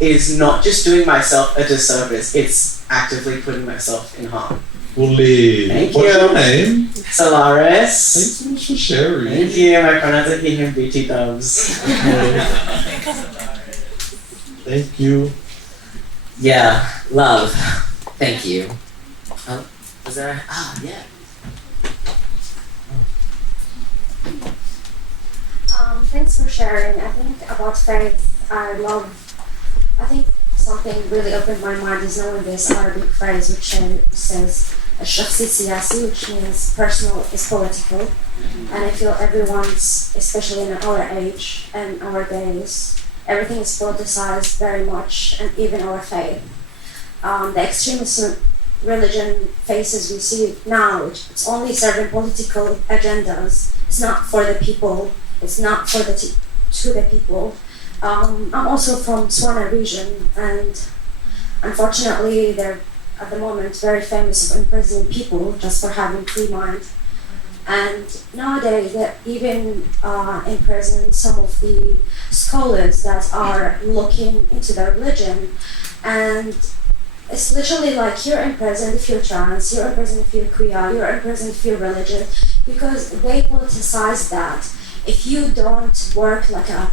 is not just doing myself a disservice, it's actively putting myself in harm. Bully. Thank What's you. your name? Solaris. Thanks so much for sharing. Thank you. My pronouns are he, him, BT dubs. Thank you. Yeah, love. Thank you. Was there? Yeah. Thanks for sharing. I think about faith, I think something really opened my mind is knowing this Arabic phrase which says "الشخصي سياسي," which means personal is political. And I feel everyone's, especially in our age and our days, everything is politicized very much, and even our faith. The extremist religion faces we see now, it's only serving political agendas. It's not for the people. It's not for to the people. I'm also from Swana region, and unfortunately they're at the moment very famous of imprisoning people just for having free mind. And nowadays they even imprison some of the scholars that are looking into their religion, and it's literally like you're in prison if you're trans, you're in prison if you're queer, you're in prison if you're religious, because they politicize that. If you don't work like a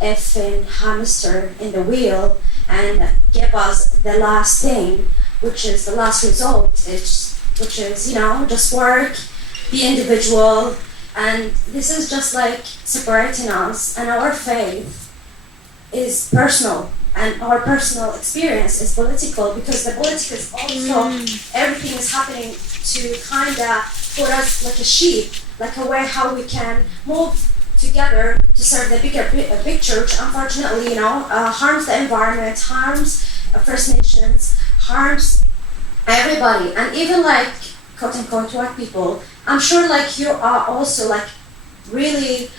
effing hamster in the wheel and give us the last thing, which is the last result, which is, just work, be individual, and this is just like separating us, and our faith is personal, and our personal experience is political, because the political is also, everything is happening to kinda put us like a sheep, like a way how we can move together to serve the bigger picture, which unfortunately, harms the environment, harms First Nations, harms everybody, and even like quote unquote white people. I'm sure like you are also like really,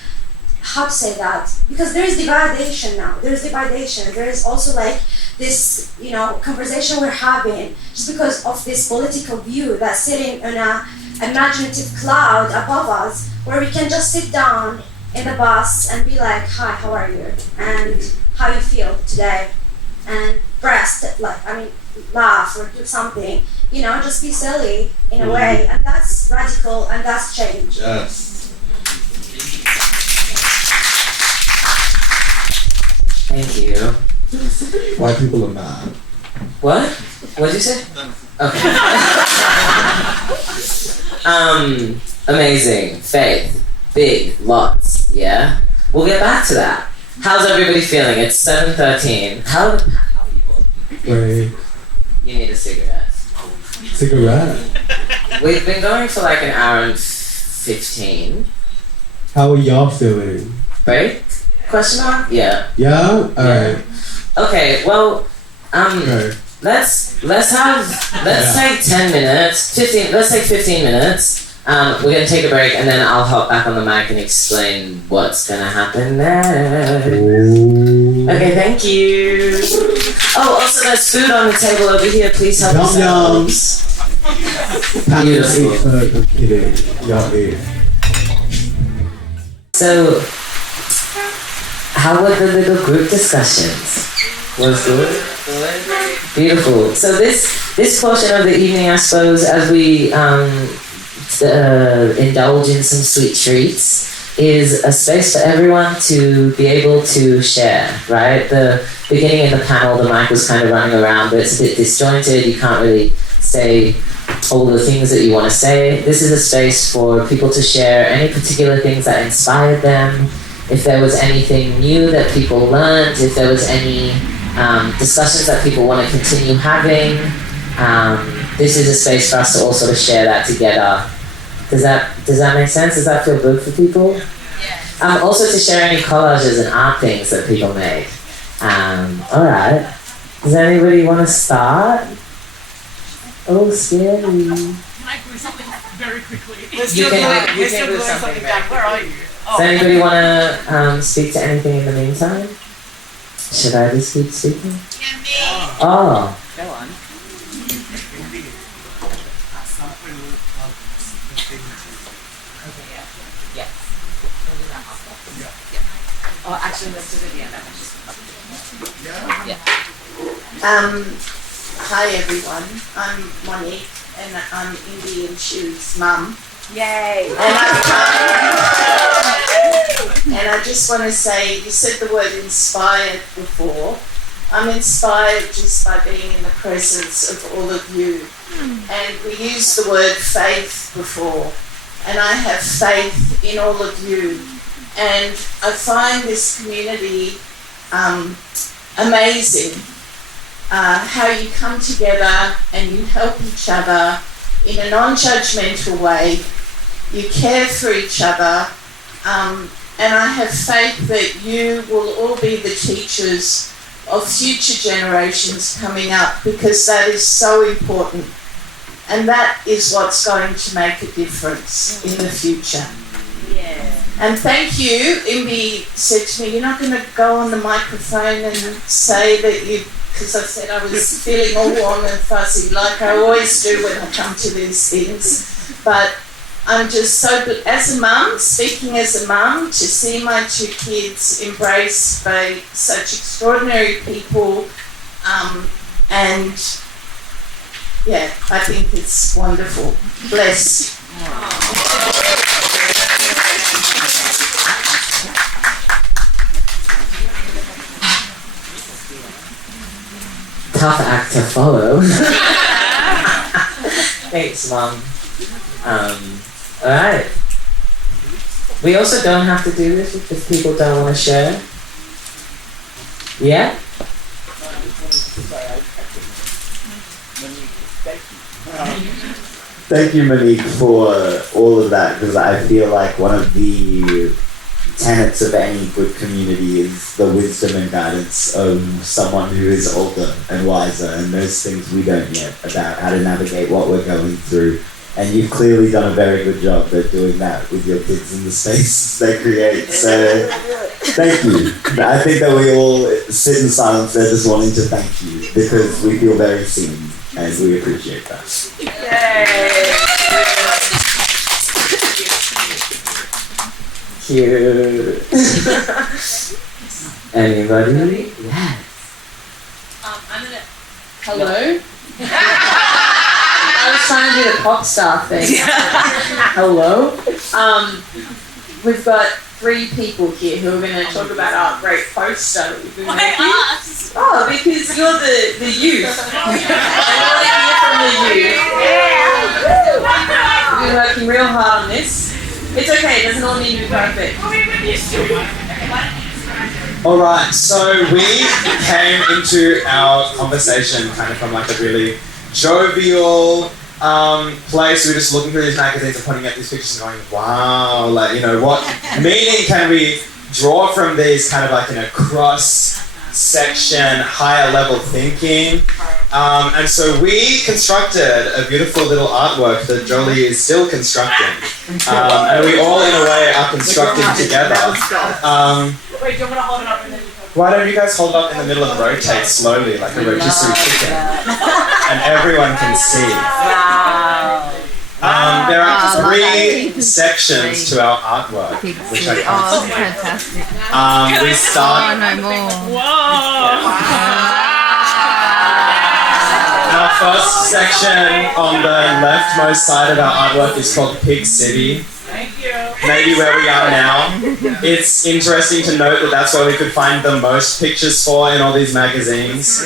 how to say that, because there is dividation now. There is also like this, conversation we're having just because of this political view that's sitting in a imaginative cloud above us where we can just sit down in the bus and be like, hi, how are you? And how you feel today? And laugh or do something, just be silly in a way. And that's radical and that's change. Yes. Thank you. White people are mad. What? What did you say? Okay. Amazing. Faith. Big. Lots. Yeah? We'll get back to that. How's everybody feeling? It's 7:13. How are you? Wait. You need a cigarette. Cigarette? We've been going for like an hour and 15. How are y'all feeling? Break? Question mark? Yeah. Yeah? Alright. Okay, well, Okay. let's take 10 minutes, 15, let's take 15 minutes. We're gonna take a break and then I'll hop back on the mic and explain what's gonna happen next. Ooh. Okay, thank you. Oh, also there's food on the table over here, please help yourselves. Beautiful. I'm kidding. Y'all eat. So, how were the little group discussions? Was good? Beautiful. So this portion of the evening, I suppose, as we indulge in some sweet treats, is a space for everyone to be able to share, right? The beginning of the panel, the mic was kind of running around, but it's a bit disjointed. You can't really say all the things that you want to say. This is a space for people to share any particular things that inspired them, if there was anything new that people learned, if there was any discussions that people want to continue having. This is a space for us to all sort of share that together. Does that make sense? Does that feel good for people? Yeah. Also to share any collages and art things that people made. Alright. Does anybody want to start? Oh, scary. Can I do something very quickly? You can do something very quickly. Where are you? Does anybody want to speak to anything in the meantime? Should I just keep speaking? Yeah, me. Oh. Go on. Oh, actually, let's do it again. Yeah. Hi everyone. I'm Monique, and I'm Imbi and Shu's mum. Yay! And I just want to say, you said the word inspired before. I'm inspired just by being in the presence of all of you. And we used the word faith before. And I have faith in all of you. And I find this community amazing. How you come together and you help each other in a non-judgmental way. You care for each other. And I have faith that you will all be the teachers of future generations coming up, because that is so important. And that is what's going to make a difference in the future. Yeah. And thank you. Imbi said to me, you're not going to go on the microphone and say that you, because I said I was feeling all warm and fuzzy, like I always do when I come to these things. But I'm just so good as a mum, speaking as a mum, to see my two kids embraced by such extraordinary people, and yeah, I think it's wonderful. Bless. Tough act to follow. Thanks, Mom. Alright. We also don't have to do this if people don't want to share. Yeah? Thank you, Monique, for all of that, because I feel like one of the tenets of any good community is the wisdom and guidance of someone who is older and wiser and knows things we don't yet about how to navigate what we're going through. And you've clearly done a very good job at doing that with your kids in the spaces they create. So, thank you. I think that we all sit in silence there just wanting to thank you, because we feel very seen and we appreciate that. Yay! Cute. Anybody? Yeah. I'm gonna. Hello? I was trying to do the pop star thing. Hello? We've got 3 people here who are going to talk about our great poster that we've been making. Oh, because you're the youth. I want to hear from the youth. We've been working real hard on this. It's okay, it doesn't all need to be perfect. Alright, so we came into our conversation kind of from like a really jovial place. We were just looking through these magazines and pointing at these pictures and going, wow, like, you know, what meaning can we draw from these kind of like, you know, cross-section, higher level thinking? And so we constructed a beautiful little artwork that Jolie is still constructing. And we all, in a way, are constructing together. Wait, do you want to hold it up and then you talk? Why don't you guys hold up in the middle and rotate slowly like a rotisserie chicken? And everyone can see. There are 3 sections to our artwork, which I can fantastic. We start. No more. Our first section on the leftmost side of our artwork is called Pig City. Maybe where we are now. It's interesting to note that that's where we could find the most pictures for in all these magazines.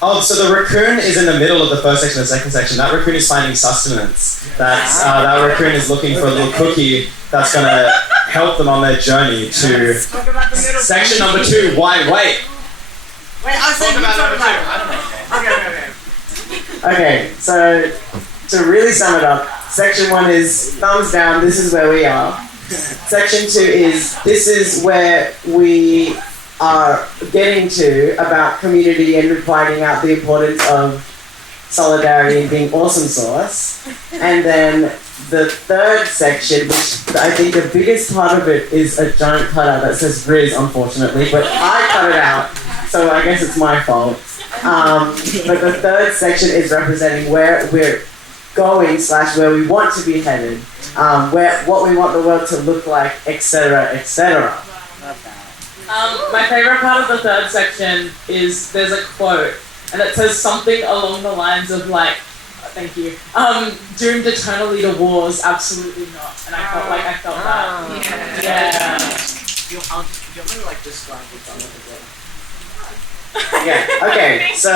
Oh, so the raccoon is in the middle of the first section and the second section. That raccoon is finding sustenance. That raccoon is looking for a little cookie that's going to help them on their journey to section number 2. Why wait? Wait, I'll say you talk about it. Okay, so to really sum it up, section 1 is thumbs down, this is where we are. Section 2 is this is where we are getting to about community and finding out the importance of solidarity and being awesome sauce. And then the third section, which I think the biggest part of it is a giant cutout that says Riz, unfortunately, but I cut it out, so I guess it's my fault. But the third section is representing where we're going / where we want to be headed, what we want the world to look like, etc., etc. My favorite part of the third section is there's a quote, and it says something along the lines of like, thank you, doomed eternally to wars, absolutely not. And I felt like I felt that. Yeah. Do you want to like describe what's on the Yeah, okay, so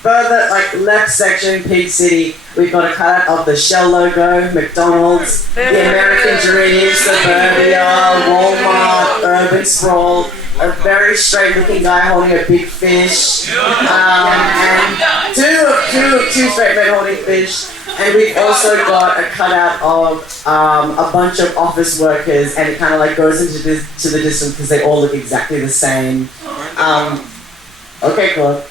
further, like left section, Pig City, we've got a cutout of the Shell logo, McDonald's, the American Dream, Suburbia, Walmart, Urban Sprawl, a very straight looking guy holding a big fish, and two straight men holding fish, and we've also got a cutout of a bunch of office workers, and it kind of like goes into the distance because they all look exactly the same. Okay, Claude.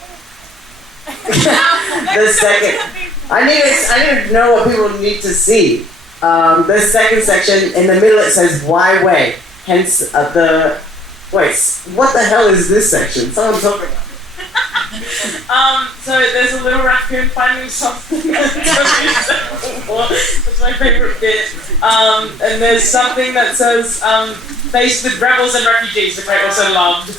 The second, I need to know what people need to see. The second section in the middle it says "Why wait?" Hence what the hell is this section? Someone talk about. So there's a little raccoon finding something. That's my favorite bit. And there's something that says "Faced with rebels and refugees," which I also loved.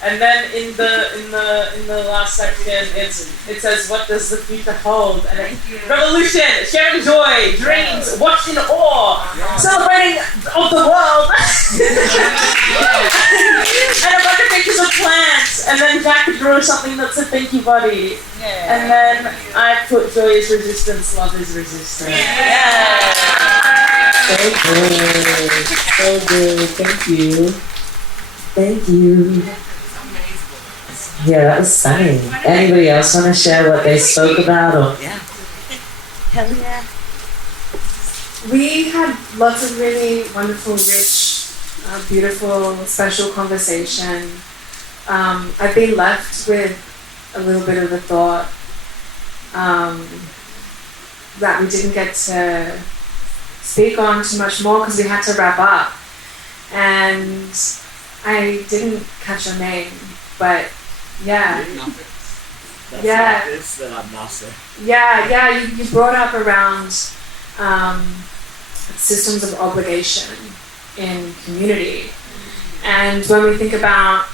And then in the last section, it says, "What does the future hold?" And it's revolution, sharing joy, dreams, watching awe, celebrating of the world, and a bunch of pictures of plants. And then Jack drew something that's a thank you buddy. And then I put joy is resistance, love is resistance. So good. Thank you. Thank you. Yeah, that was stunning. Anybody else want to share what they spoke about? Or? Yeah. Hell yeah. We had lots of really wonderful, rich, beautiful, special conversation. I've been left with a little bit of a thought that we didn't get to speak on too much more because we had to wrap up. And I didn't catch your name, but yeah. You brought up around systems of obligation in community. And when we think about,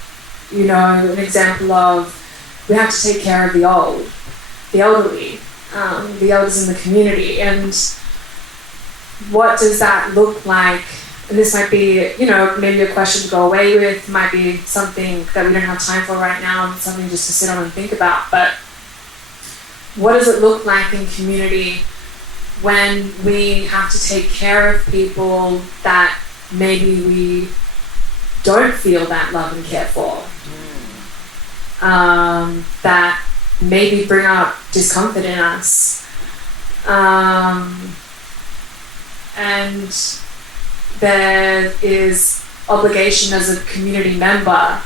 an example of we have to take care of the elderly, the elders in the community, and what does that look like? And this might be, maybe a question to go away with, might be something that we don't have time for right now, and something just to sit on and think about. But what does it look like in community when we have to take care of people that maybe we don't feel that love and care for? That maybe bring up discomfort in us. And there is obligation as a community member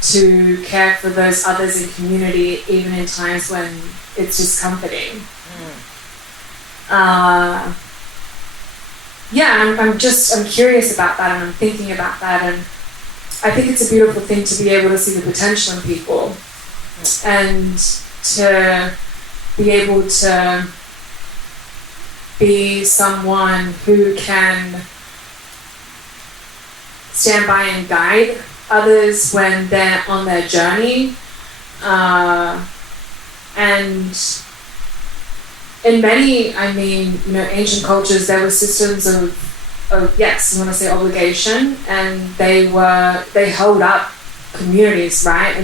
to care for those others in community, even in times when it's discomforting. I'm curious about that, and I'm thinking about that, and I think it's a beautiful thing to be able to see the potential in people and to be able to be someone who can stand by and guide others when they're on their journey. And in many, ancient cultures, there were systems of yes, I want to say obligation, and they held up communities, right?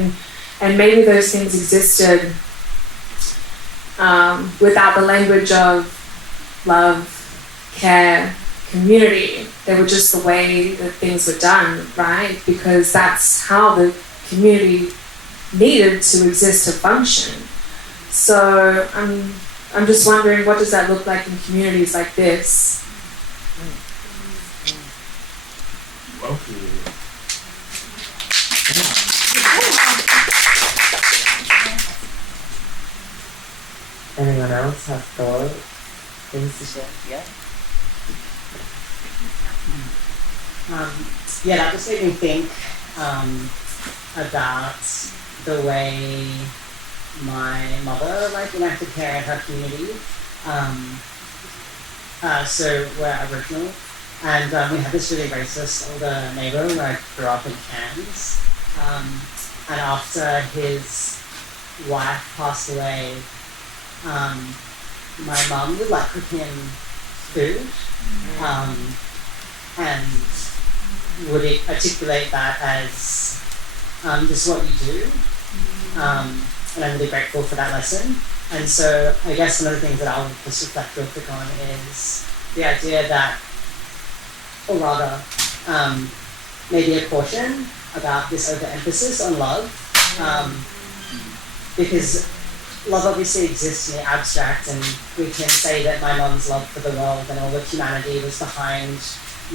And maybe those things existed without the language of love, care, community. They were just the way that things were done, right? Because that's how the community needed to exist to function. So I'm just wondering, what does that look like in communities like this? Anyone else have thought? Things to share? Yeah, that just made me think about the way my mother enacted care in her community. So we're Aboriginal, and we had this really racist older neighbour where I grew up in Cairns. And after his wife passed away, my mum would cook him food, and would articulate that as just what you do. And I'm really grateful for that lesson. And so I guess one of the things that I'll just reflect real quick on is the idea that, or rather, maybe a caution about this overemphasis on love, because love obviously exists in the abstract, and we can say that my mum's love for the world and all of humanity was behind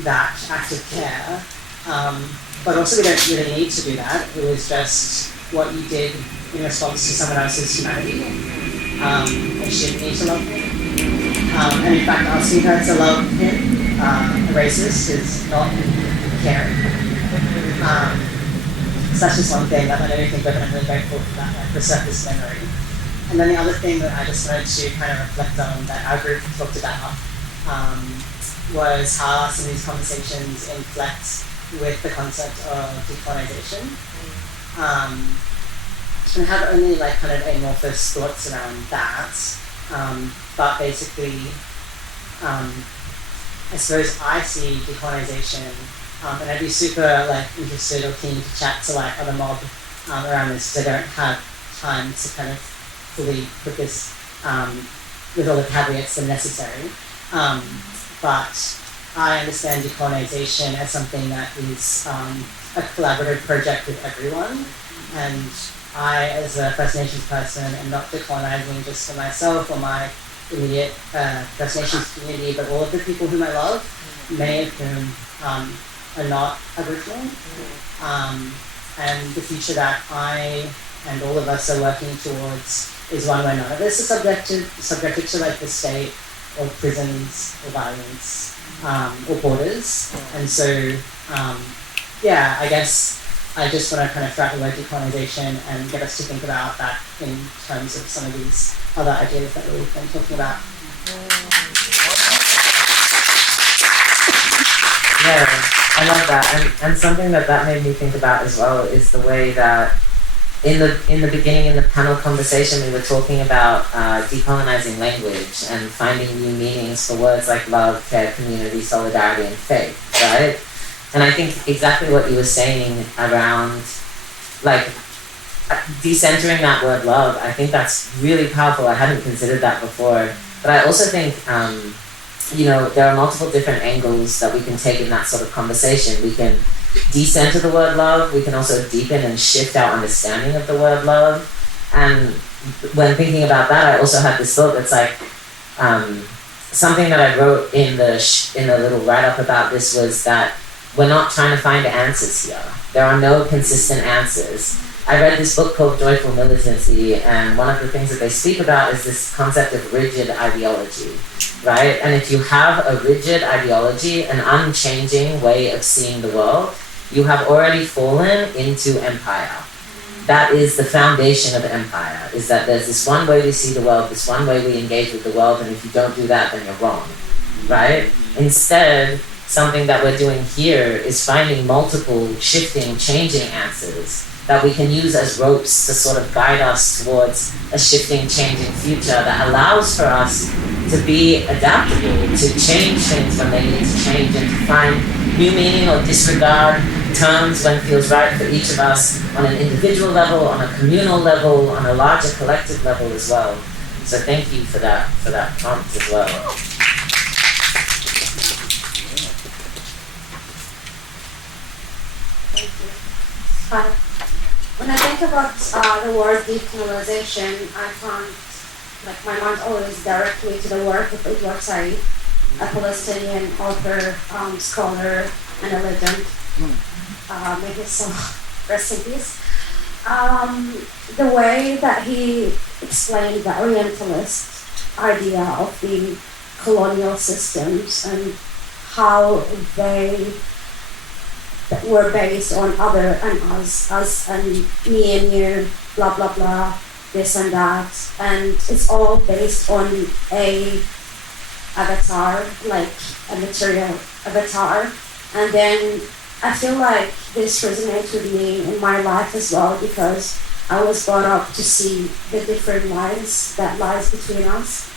that act of care, but also we don't really need to do that. It was just what you did in response to someone else's humanity, and she didn't need to love him. And in fact, asking her to love him, a racist, is not caring. So that's just one thing that I don't think, but I'm really grateful for that, the surface memory. And then the other thing that I just wanted to kind of reflect on that our group talked about was how some of these conversations inflect with the concept of decolonization. And have only kind of amorphous thoughts around that, but basically, I suppose I see decolonization, and I'd be super interested or keen to chat to other mob around this, because I don't have time to kind of fully put this with all the caveats that are necessary. But I understand decolonization as something that is a collaborative project with everyone, and I, as a First Nations person, am not decolonizing just for myself or my immediate First Nations community, but all of the people whom I love, many of whom are not Aboriginal. And the future that I and all of us are working towards is one where none of us are subjected to the state or prisons or violence or borders. And so, I guess I just want to kind of throw out the word decolonization and get us to think about that in terms of some of these other ideas that we've been talking about. Yeah, I love that. And something that made me think about as well is the way that in the beginning in the panel conversation we were talking about decolonizing language and finding new meanings for words like love, care, community, solidarity, and faith, right? And I think exactly what you were saying around like decentering that word love, I think that's really powerful. I hadn't considered that before. But I also think there are multiple different angles that we can take in that sort of conversation. We can decenter the word love, we can also deepen and shift our understanding of the word love. And when thinking about that, I also had this thought that's like, something that I wrote in the little write-up about this was that we're not trying to find answers here. There are no consistent answers. I read this book called Joyful Militancy, and one of the things that they speak about is this concept of rigid ideology, right? And if you have a rigid ideology, an unchanging way of seeing the world, you have already fallen into empire. That is the foundation of empire, is that there's this one way we see the world, this one way we engage with the world, and if you don't do that, then you're wrong, right? Instead, something that we're doing here is finding multiple, shifting, changing answers that we can use as ropes to sort of guide us towards a shifting, changing future that allows for us to be adaptable, to change things when they need to change, and to find new meaning or disregard terms when it feels right for each of us on an individual level, on a communal level, on a larger collective level as well. So thank you for that prompt as well. When I think about the word decolonization, I found like my mind always directs me to the work of Edward Said, a Palestinian author, scholar, and a legend. May his soul rest in peace. The way that he explained the Orientalist idea of the colonial systems and how they were based on other and us and me and you, blah blah blah, this and that, and it's all based on a avatar, like a material avatar. And then I feel like this resonates with me in my life as well, because I was brought up to see the different lives that lies between us,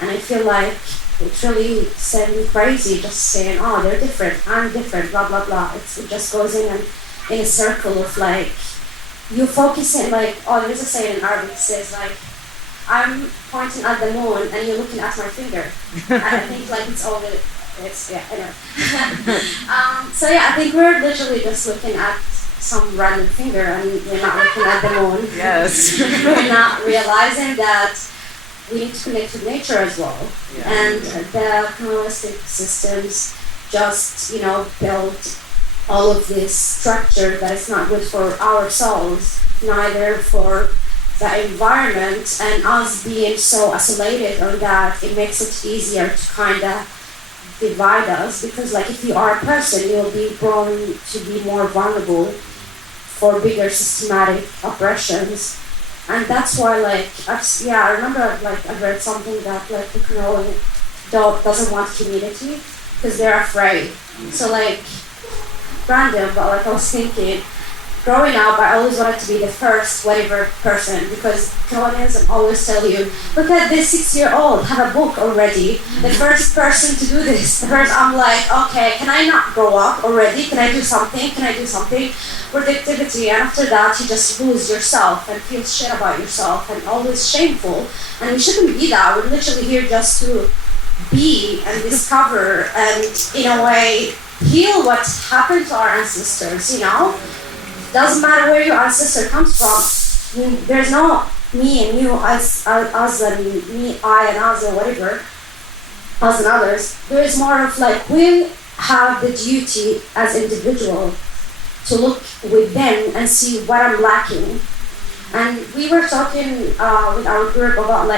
and I feel like it really sent me crazy just saying, oh, they're different, I'm different, blah blah blah. It just goes in a circle of like, you focus in like, oh, there's a saying in Arabic, it says like, I'm pointing at the moon and you're looking at my finger. And I think like it's all yeah, anyway. So yeah, I think we're literally just looking at some random finger and we're not looking at the moon. Yes. We're not realizing that we need to connect with nature as well. Yeah. And the colonialistic systems just, build all of this structure that is not good for our souls, neither for the environment, and us being so isolated on that, it makes it easier to kind of divide us, because like if you are a person, you'll be prone to be more vulnerable for bigger systematic oppressions. And that's why, I remember, I read something that, like, the Canadian dog doesn't want community because they're afraid. So, random, but, I was thinking, growing up, I always wanted to be the first whatever person, because Canadians always tell you, look at this 6-year-old, have a book already, the first person to do this. I'm like, okay, can I not grow up already? Can I do something? Productivity, and after that you just lose yourself and feel shit about yourself and always shameful, and we shouldn't be that. We're literally here just to be and discover and in a way heal what happened to our ancestors. Doesn't matter where your ancestor comes from. There's no me and you, us and me, I and us or whatever, us and others. There is more of we have the duty as individual to look within and see what I'm lacking. And we were talking with our group about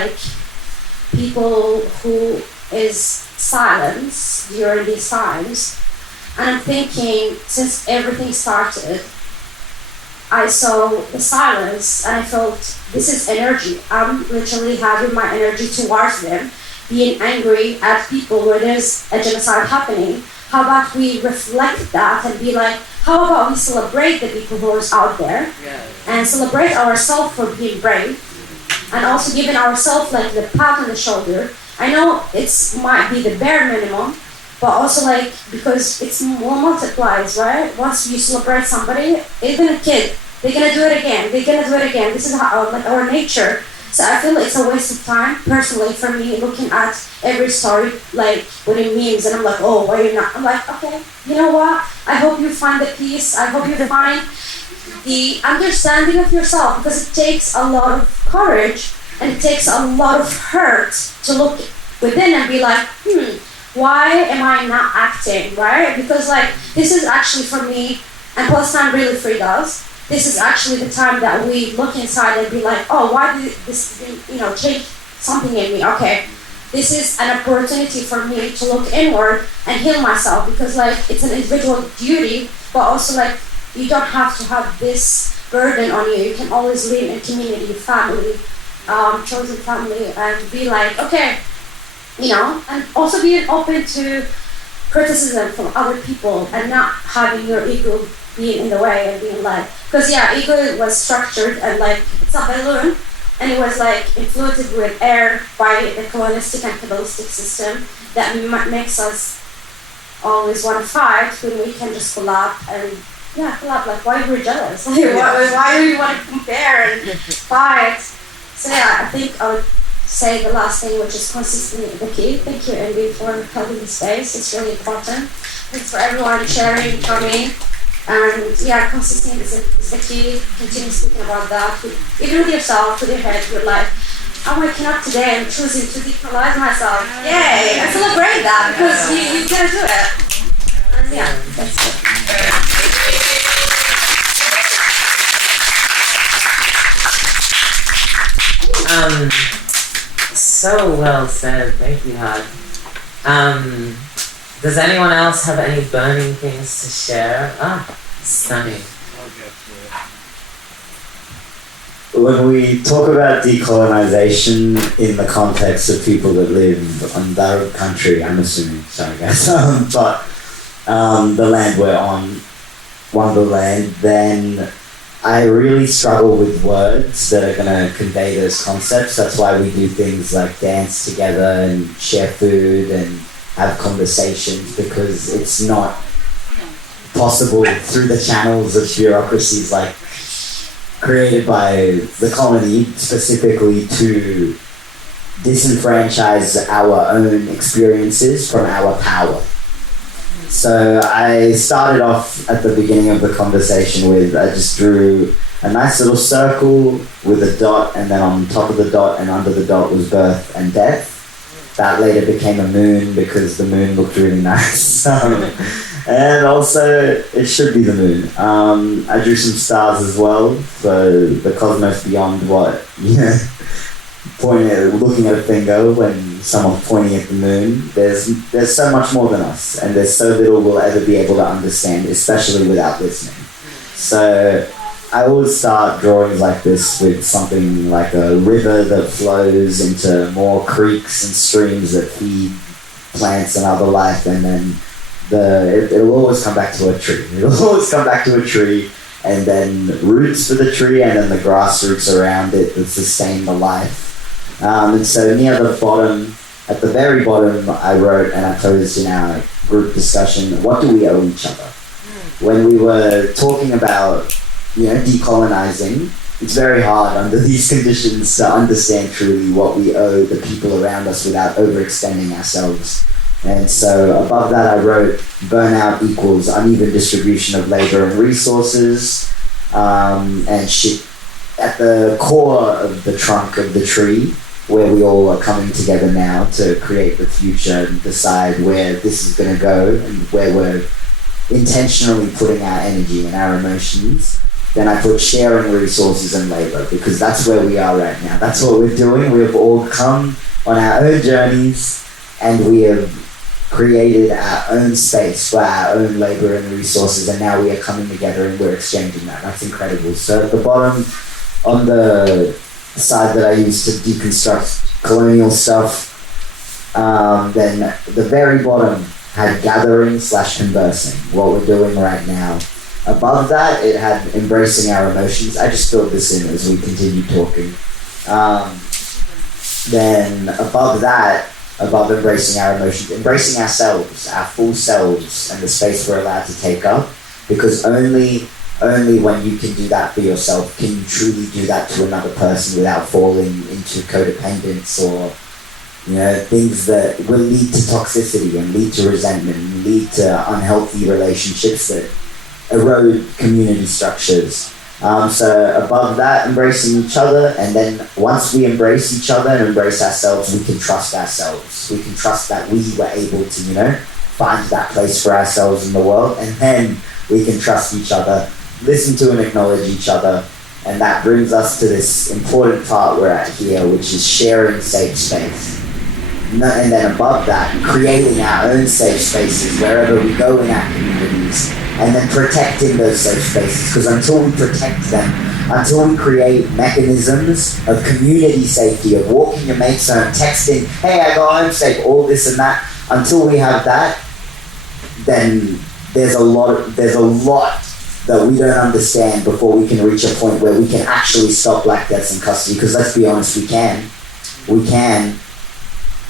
people who is silence during these times. And I'm thinking, since everything started, I saw the silence and I felt this is energy. I'm literally having my energy towards them, being angry at people where there's a genocide happening, how about we reflect that and be like, how about we celebrate the people who are out there and celebrate ourselves for being brave and also giving ourselves like the pat on the shoulder. I know it's might be the bare minimum, but also like because it's more multiplies, right? Once you celebrate somebody, even a kid, they're gonna do it again. They're gonna do it again. This is how like our nature. So I feel it's a waste of time, personally, for me, looking at every story, like, with the memes, and I'm like, oh, why are you not? I'm like, okay, you know what? I hope you find the peace. I hope you find the understanding of yourself, because it takes a lot of courage, and it takes a lot of hurt to look within and be like, why am I not acting, right? Because, like, this is actually, for me, and plus time really freed us, this is actually the time that we look inside and be like, oh, why did this, change something in me? Okay, this is an opportunity for me to look inward and heal myself, because like it's an individual duty, but also like you don't have to have this burden on you. You can always live in community, family, chosen family, and be like, okay, and also being open to criticism from other people and not having your ego being in the way and being like, because ego was structured and like it's a balloon, and it was like inflated with air by the colonialistic and capitalistic system that makes us always want to fight when we can just collab and collab. Like, why we're jealous? Like, why do we want to compare and fight? So I think I would say the last thing, which is consistency, the key. Thank you, Imbi, for holding the space. It's really important. Thanks for everyone sharing, coming. And consistency is the key. Continue speaking about that. Even with yourself, with your head, you're like, I'm waking up today and choosing to decolonize myself. Yay! I celebrate that, because you gotta do it. And that's it. So well said. Thank you, Had. Does anyone else have any burning things to share? Stunning. When we talk about decolonization in the context of people that live on the country, I'm assuming, sorry guys, but the land we're on, Wonderland, then I really struggle with words that are going to convey those concepts. That's why we do things like dance together and share food and have conversations, because it's not possible through the channels of bureaucracies like created by the colony specifically to disenfranchise our own experiences from our power. So I started off at the beginning of the conversation with, I just drew a nice little circle with a dot, and then on top of the dot and under the dot was birth and death. That later became a moon because the moon looked really nice. And also, it should be the moon. I drew some stars as well, so the cosmos beyond what, looking at a finger when someone's pointing at the moon. There's so much more than us, and there's so little we'll ever be able to understand, especially without listening. So I always start drawings like this with something like a river that flows into more creeks and streams that feed plants and other life, and then it'll always come back to a tree. It'll always come back to a tree, and then roots for the tree, and then the grass roots around it that sustain the life. And so near the bottom, at the very bottom, I wrote, and I posed in our group discussion, what do we owe each other? When we were talking about decolonizing, it's very hard under these conditions to understand truly what we owe the people around us without overextending ourselves. And so above that I wrote, burnout equals uneven distribution of labor and resources, and at the core of the trunk of the tree, where we all are coming together now to create the future and decide where this is going to go and where we're intentionally putting our energy and our emotions. Then I put sharing resources and labor, because that's where we are right now. That's what we're doing. We've all come on our own journeys, and we have created our own space for our own labor and resources, and now we are coming together and we're exchanging that. That's incredible. So at the bottom, on the side that I used to deconstruct colonial stuff, then the very bottom had gathering / conversing, what we're doing right now. Above that, it had embracing our emotions. I just filled this in as we continue talking. Then above that, above embracing our emotions, embracing ourselves, our full selves, and the space we're allowed to take up. Because only when you can do that for yourself can you truly do that to another person without falling into codependence or, you know, things that will lead to toxicity and lead to resentment and lead to unhealthy relationships that erode community structures. So above that, embracing each other, and then once we embrace each other and embrace ourselves, we can trust ourselves. We can trust that we were able to, you know, find that place for ourselves in the world, and then we can trust each other, listen to and acknowledge each other, and that brings us to this important part we're at here, which is sharing safe space. And then above that, creating our own safe spaces wherever we go in our communities, and then protecting those safe spaces, because until we protect them, until we create mechanisms of community safety, of walking your mates home, texting, hey, I got home safe, all this and that, until we have that, then there's a lot that we don't understand before we can reach a point where we can actually stop black deaths in custody, because let's be honest, we can,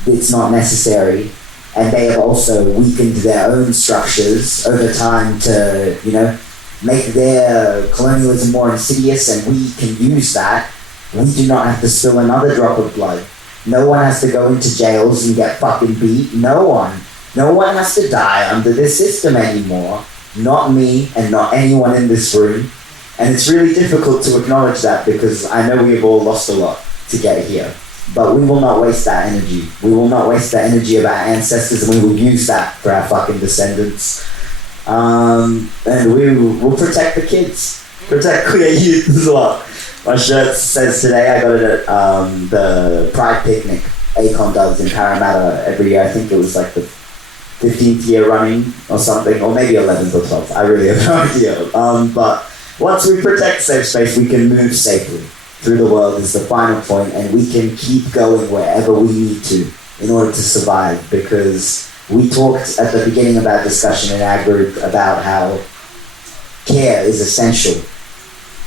it's not necessary. And they have also weakened their own structures over time to, you know, make their colonialism more insidious, and we can use that. We do not have to spill another drop of blood. No one has to go into jails and get fucking beat. No one. No one has to die under this system anymore. Not me and not anyone in this room. And it's really difficult to acknowledge that, because I know we have all lost a lot to get here. But we will not waste that energy. We will not waste the energy of our ancestors, and we will use that for our fucking descendants. And we will protect the kids. Protect queer youth as well. My shirt says today, I got it at the Pride Picnic Acon does in Parramatta every year. I think it was like the 15th year running or something, or maybe 11th or 12th. I really have no idea. But once we protect safe space, we can move safely through the world is the final point, and we can keep going wherever we need to in order to survive, because we talked at the beginning of our discussion in our group about how care is essential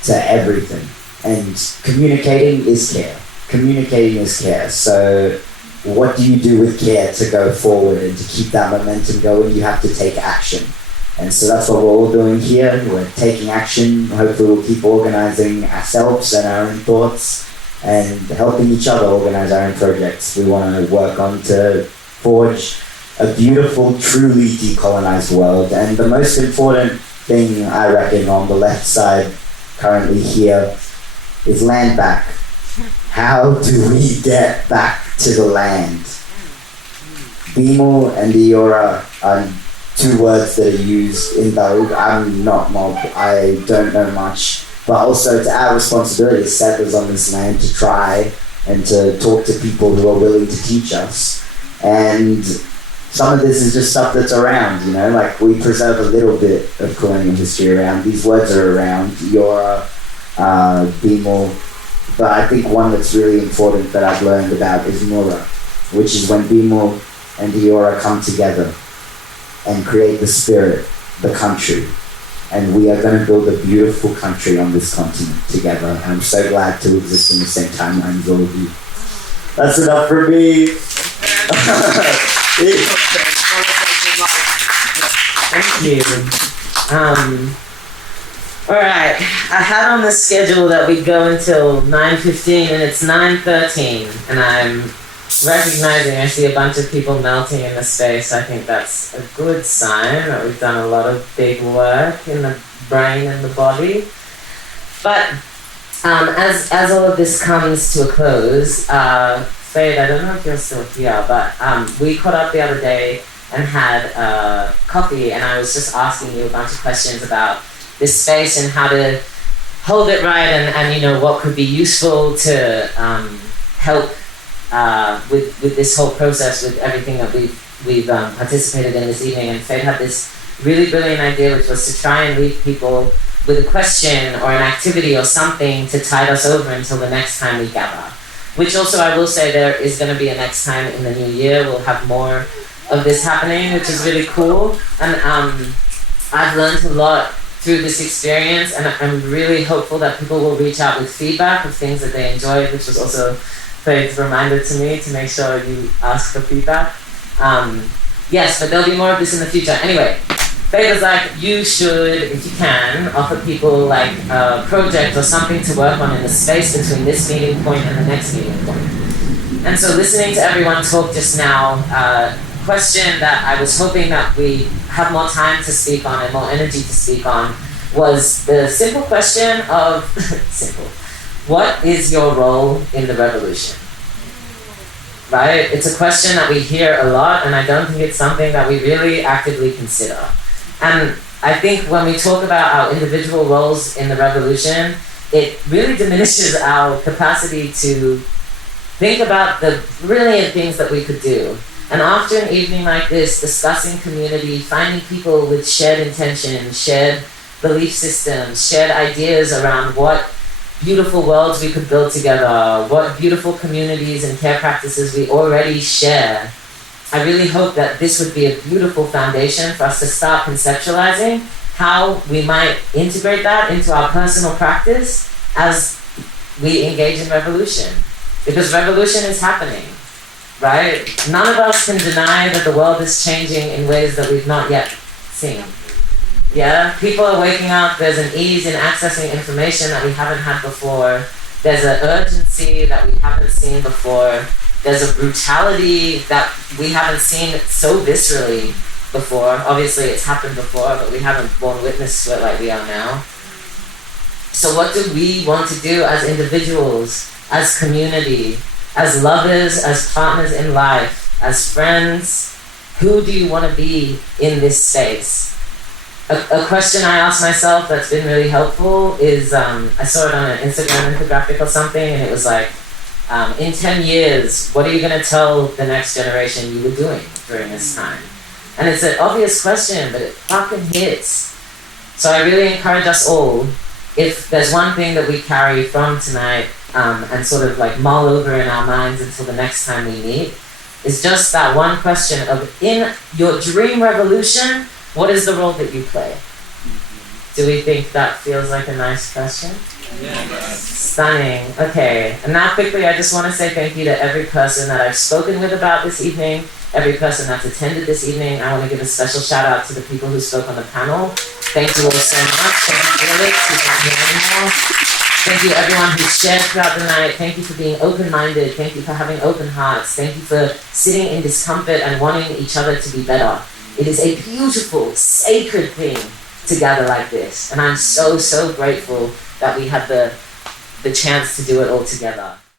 to everything, and communicating is care. Communicating is care. So what do you do with care to go forward and to keep that momentum going? You have to take action. And so that's what we're all doing here. We're taking action. Hopefully we'll keep organizing ourselves and our own thoughts and helping each other organize our own projects we want to work on to forge a beautiful, truly decolonized world. And the most important thing, I reckon, on the left side currently here is land back. How do we get back to the land? Bimel and Diora are two words that are used in vogue. I'm not mob, I don't know much, but also it's our responsibility as settlers on this land to try and to talk to people who are willing to teach us. And some of this is just stuff that's around, you know, like we preserve a little bit of colonial history around. These words are around, Yora, Bimel, but I think one that's really important that I've learned about is Nura, which is when Bimel and Diora come together and create the spirit, the country. And we are going to build a beautiful country on this continent together. And I'm so glad to exist in the same timeline as all of you. That's enough for me. Thank you. Alright, I had on the schedule that we'd go until 9:15 and it's 9:13, and I'm recognizing I see a bunch of people melting in the space. I think that's a good sign that we've done a lot of big work in the brain and the body. But as all of this comes to a close, Fade, I don't know if you're still here, but we caught up the other day and had coffee, and I was just asking you a bunch of questions about this space and how to hold it right, and you know, what could be useful to help with this whole process, with everything that we've participated in this evening. And Fade had this really brilliant idea, which was to try and leave people with a question or an activity or something to tide us over until the next time we gather. Which also, I will say, there is going to be a next time in the new year. We'll have more of this happening, which is really cool. And I've learned a lot through this experience, and I'm really hopeful that people will reach out with feedback of things that they enjoyed, which was also Faith's reminder to me to make sure you ask for feedback. Yes, but there'll be more of this in the future. Anyway, Faith was like, you should, if you can, offer people like a project or something to work on in the space between this meeting point and the next meeting point. And so listening to everyone talk just now, question that I was hoping that we have more time to speak on and more energy to speak on was the simple question of, what is your role in the revolution? Right? It's a question that we hear a lot, and I don't think it's something that we really actively consider. And I think when we talk about our individual roles in the revolution, it really diminishes our capacity to think about the brilliant things that we could do. And after an evening like this, discussing community, finding people with shared intention, shared belief systems, shared ideas around what beautiful worlds we could build together, what beautiful communities and care practices we already share, I really hope that this would be a beautiful foundation for us to start conceptualizing how we might integrate that into our personal practice as we engage in revolution. Because revolution is happening. Right? None of us can deny that the world is changing in ways that we've not yet seen. Yeah? People are waking up, there's an ease in accessing information that we haven't had before. There's an urgency that we haven't seen before. There's a brutality that we haven't seen so viscerally before. Obviously it's happened before, but we haven't borne witness to it like we are now. So what do we want to do as individuals, as community, as lovers, as partners in life, as friends? Who do you want to be in this space? A question I asked myself that's been really helpful is, I saw it on an Instagram infographic or something, and it was like, in 10 years, what are you going to tell the next generation you were doing during this time? And it's an obvious question, but it fucking hits. So I really encourage us all, if there's one thing that we carry from tonight, and sort of like mull over in our minds until the next time we meet, is just that one question of, in your dream revolution, what is the role that you play? Do we think that feels like a nice question? Yes. Stunning. Okay. And now quickly, I just want to say thank you to every person that I've spoken with about this evening, every person that's attended this evening. I want to give a special shout out to the people who spoke on the panel. Thank you all so much. Thank you, Felix, who's not here anymore. Thank you everyone who shared throughout the night. Thank you for being open-minded. Thank you for having open hearts. Thank you for sitting in discomfort and wanting each other to be better. It is a beautiful, sacred thing to gather like this. And I'm so, so grateful that we had the chance to do it all together.